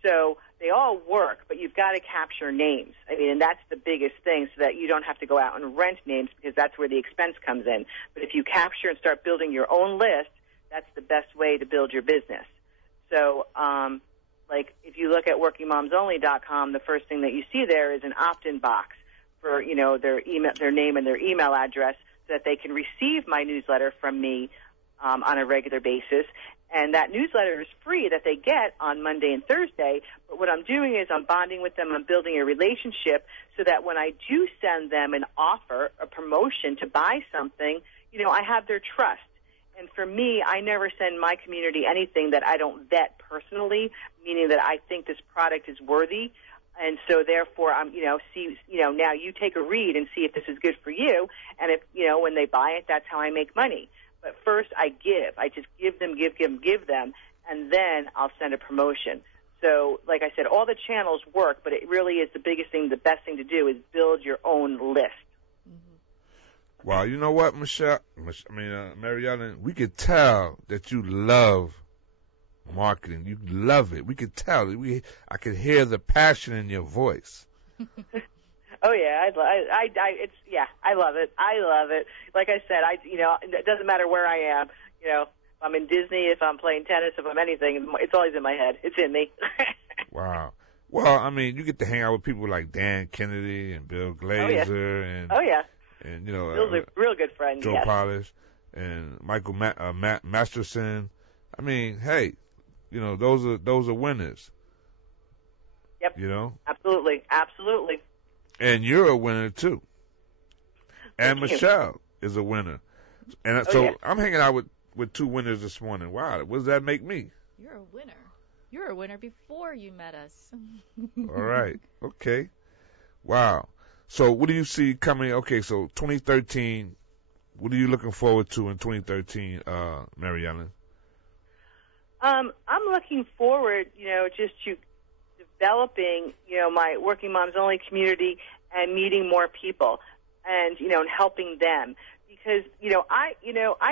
So they all work, but you've got to capture names. I mean, and that's the biggest thing, so that you don't have to go out and rent names, because that's where the expense comes in. But if you capture and start building your own list, that's the best way to build your business. So, if you look at workingmomsonly.com, the first thing that you see there is an opt-in box for, their name and their email address, so that they can receive my newsletter from me on a regular basis. And that newsletter is free that they get on Monday and Thursday. But what I'm doing is I'm bonding with them. I'm building a relationship so that when I do send them an offer, a promotion to buy something, I have their trust. And for me, I never send my community anything that I don't vet personally, meaning that I think this product is worthy. And so therefore, now you take a read and see if this is good for you. And if, when they buy it, that's how I make money. But first I give. I just give them, and then I'll send a promotion. So, like I said, all the channels work, but it really is the best thing to do is build your own list. Wow, you know what, Mary Ellen, we could tell that you love marketing. You love it. We could tell. I could hear the passion in your voice. Oh yeah, I love it. I love it. Like I said, it doesn't matter where I am. If I'm in Disney, if I'm playing tennis, if I'm anything, it's always in my head. It's in me. Wow. Well, you get to hang out with people like Dan Kennedy and Bill Glazer and Bill's a real good friend. Joe Polish and Michael Masterson. Hey, those are winners. Yep. Absolutely. And you're a winner too. And Michelle is a winner. And so I'm hanging out with two winners this morning. Wow, what does that make me? You're a winner. You're a winner before you met us. All right. Okay. Wow. So what do you see coming? Okay, so 2013, what are you looking forward to in 2013, Mary Ellen? I'm looking forward, just to developing, my Working Moms Only community and meeting more people and, and helping them. Because, I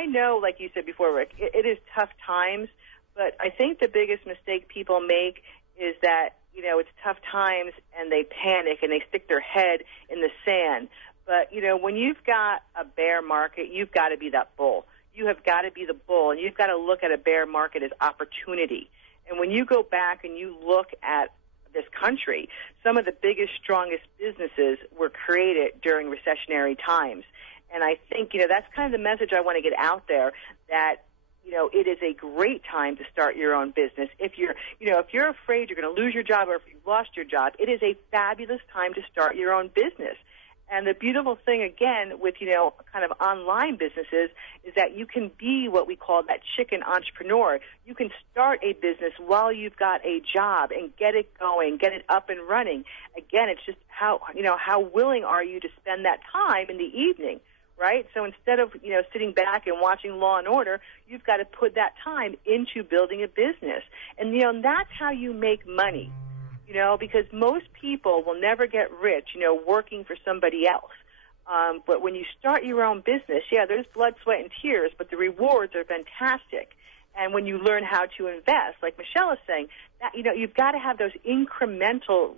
know, like you said before, Rick, it is tough times, but I think the biggest mistake people make is that, it's tough times and they panic and they stick their head in the sand. But, when you've got a bear market, you've got to be that bull. You have got to be the bull, and you've got to look at a bear market as opportunity. And when you go back and you look at this country, some of the biggest, strongest businesses were created during recessionary times. And I think, that's kind of the message I want to get out there, that, it is a great time to start your own business. If you're afraid you're going to lose your job or if you've lost your job, it is a fabulous time to start your own business. And the beautiful thing, again, with, kind of online businesses is that you can be what we call that chicken entrepreneur. You can start a business while you've got a job and get it going, get it up and running. Again, it's just how willing are you to spend that time in the evening, right? So instead of, sitting back and watching Law and Order, you've got to put that time into building a business. And, that's how you make money. Because most people will never get rich, working for somebody else. But when you start your own business, yeah, there's blood, sweat, and tears, but the rewards are fantastic. And when you learn how to invest, like Michelle is saying, that, you've got to have those incremental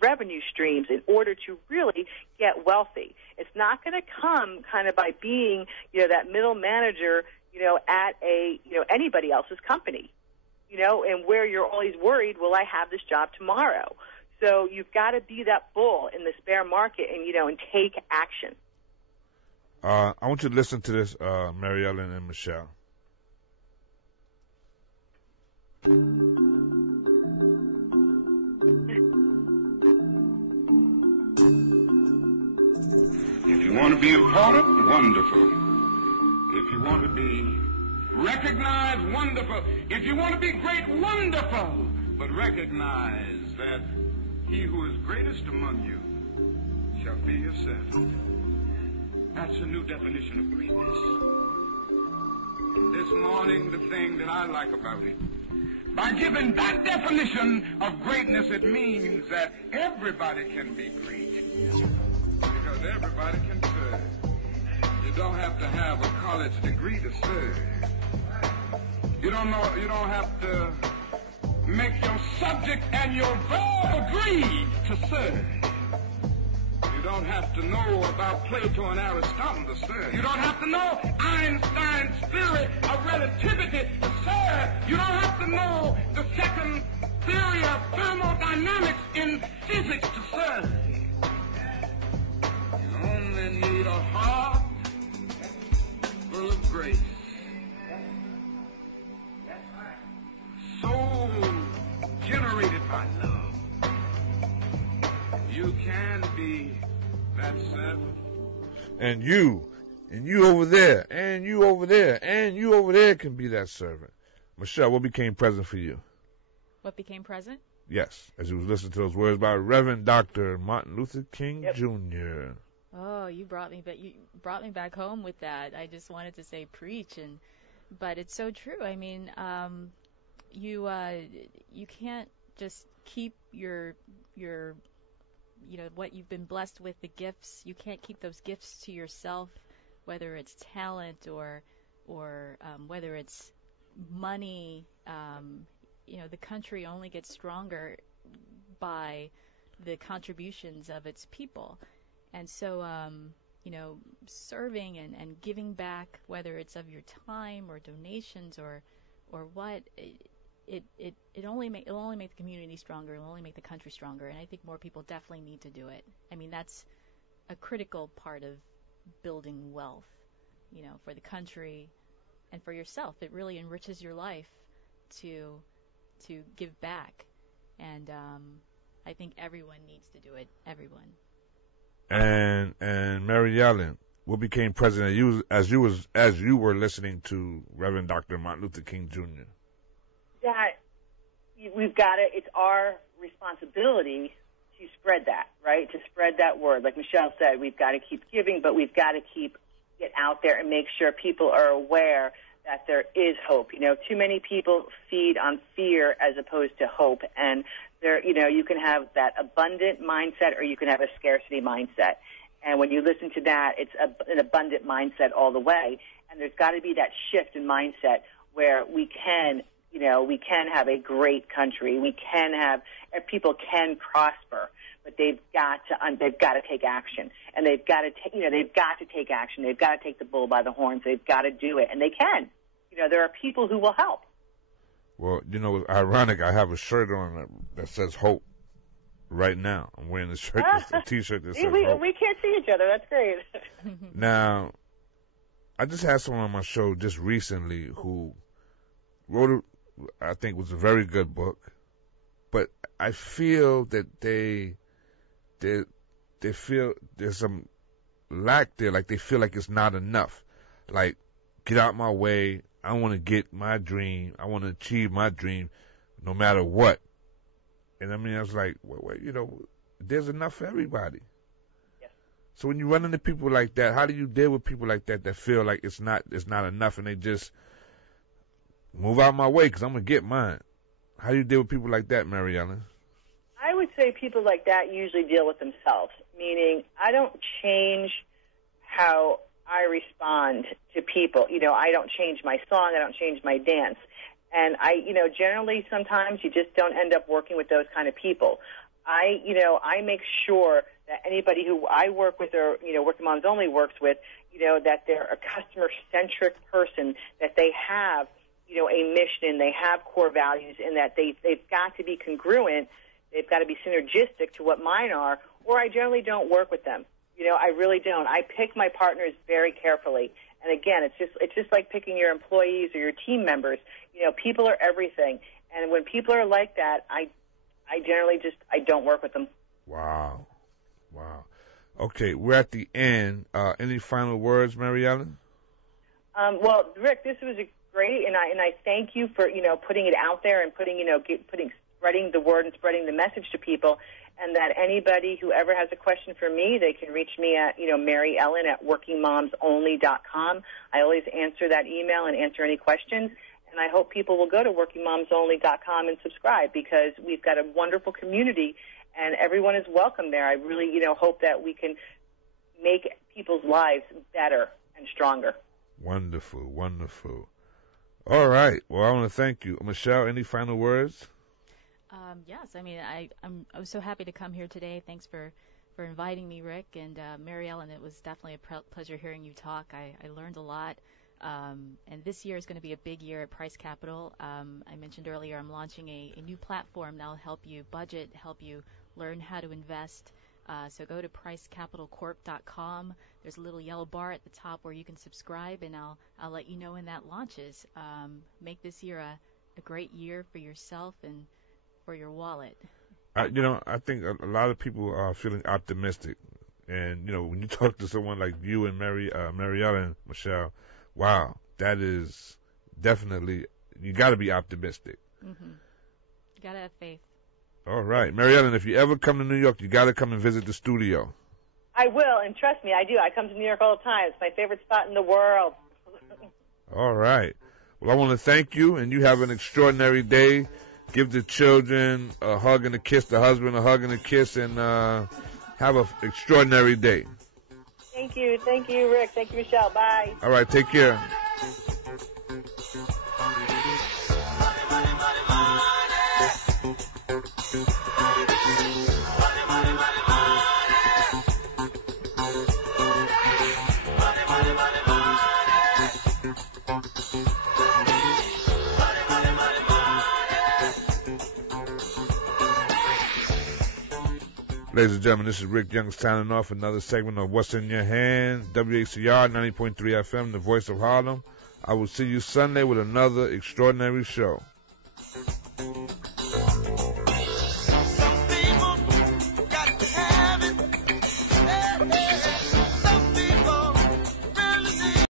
revenue streams in order to really get wealthy. It's not going to come kind of by being, that middle manager, at anybody else's company, and where you're always worried, will I have this job tomorrow? So you've got to be that bull in this bear market and take action. I want you to listen to this, Mary Ellen and Michelle. If you want to be important, wonderful. If you want to be recognized, wonderful. If you want to be great, wonderful. But recognize that he who is greatest among you shall be your servant. That's a new definition of greatness. This morning, the thing that I like about it, by giving that definition of greatness, it means that everybody can be great. Because everybody can serve. You don't have to have a college degree to serve. You don't have to make your subject and your verb agree to serve. You don't have to know about Plato and Aristotle to serve. You don't have to know Einstein's theory of relativity to serve. You don't have to know the second theory of thermodynamics in physics to serve. You only need a heart full of grace. Soul generated by love. You can be that servant. And you over there, and you over there, and you over there can be that servant. Michelle, what became present for you? What became present? Yes, as you was listening to those words by Reverend Dr. Martin Luther King Jr. Oh, you brought me back home with that. I just wanted to say preach, but it's so true. I mean, you can't just keep your what you've been blessed with, the gifts. You can't keep those gifts to yourself, whether it's talent or whether it's money. The country only gets stronger by the contributions of its people. And so, serving and giving back, whether it's of your time or donations or what, it'll only make the community stronger. It'll only make the country stronger. And I think more people definitely need to do it. I mean, that's a critical part of building wealth, for the country and for yourself. It really enriches your life to give back. And I think everyone needs to do it. Everyone. And Mary Ellen, what became present as you were listening to Reverend Dr. Martin Luther King Jr.? That we've got to, it's our responsibility to spread that, right? To spread that word. Like Michelle said, we've got to keep giving, but we've got to keep it out there and make sure people are aware that there is hope. Too many people feed on fear as opposed to hope. And there, you can have that abundant mindset or you can have a scarcity mindset. And when you listen to that, it's an abundant mindset all the way. And there's got to be that shift in mindset where we can have a great country. We can have, people can prosper, but they've got to take action. And they've got to take action. They've got to take the bull by the horns. They've got to do it. And they can. There are people who will help. Well, it's ironic. I have a shirt on that says hope right now. I'm wearing a shirt, a T-shirt that says hope. We can't see each other. That's great. Now, I just had someone on my show just recently who wrote, I think was a very good book, but I feel that they feel there's some lack there. Like they feel like it's not enough. Like, get out my way. I want to get my dream. I want to achieve my dream no matter what. And I mean, I was like, wait, there's enough for everybody. Yes. So when you run into people like that, how do you deal with people like that feel like it's not enough and they just move out my way because I'm going to get mine? How do you deal with people like that, Mary Ellen? I would say people like that usually deal with themselves, meaning I don't change how I respond to people. You know, I don't change my song. I don't change my dance. And generally sometimes you just don't end up working with those kind of people. I make sure that anybody who I work with or, Working Moms Only works with, that they're a customer-centric person, that they have, a mission, they have core values, and that they've got to be congruent, they've got to be synergistic to what mine are, or I generally don't work with them. I really don't. I pick my partners very carefully. And again, it's just like picking your employees or your team members. People are everything. And when people are like that, I generally I don't work with them. Wow. Okay, we're at the end. Any final words, Mary Ellen? Well, Rick, this was great, and I thank you for putting it out there and spreading the word and spreading the message to people. And that anybody who ever has a question for me, they can reach me at Mary Ellen at workingmomsonly.com. I always answer that email and answer any questions. And I hope people will go to workingmomsonly.com and subscribe, because we've got a wonderful community and everyone is welcome there. I really, hope that we can make people's lives better and stronger. Wonderful. All right. Well, I want to thank you. Michelle, any final words? Yes, I mean, I was so happy to come here today. Thanks for inviting me, Rick. And Mary Ellen, it was definitely a pleasure hearing you talk. I learned a lot. And this year is going to be a big year at Price Capital. I mentioned earlier I'm launching a new platform that will help you budget, help you learn how to invest. So go to pricecapitalcorp.com. There's a little yellow bar at the top where you can subscribe, and I'll let you know when that launches. Make this year a great year for yourself and for your wallet. I think a lot of people are feeling optimistic. And, when you talk to someone like you and Mary Ellen, Michelle, wow, that is definitely, you got to be optimistic. Mm-hmm. You got to have faith. All right. Mary Ellen, if you ever come to New York, you got to come and visit the studio. I will, and trust me, I do. I come to New York all the time. It's my favorite spot in the world. All right. Well, I want to thank you, and you have an extraordinary day. Give the children a hug and a kiss, the husband a hug and a kiss, and have an extraordinary day. Thank you, Rick. Thank you, Michelle. Bye. All right, take care. Ladies and gentlemen, this is Rick Young signing off another segment of What's in Your Hand, WHCR 90.3 FM, the voice of Harlem. I will see you Sunday with another extraordinary show.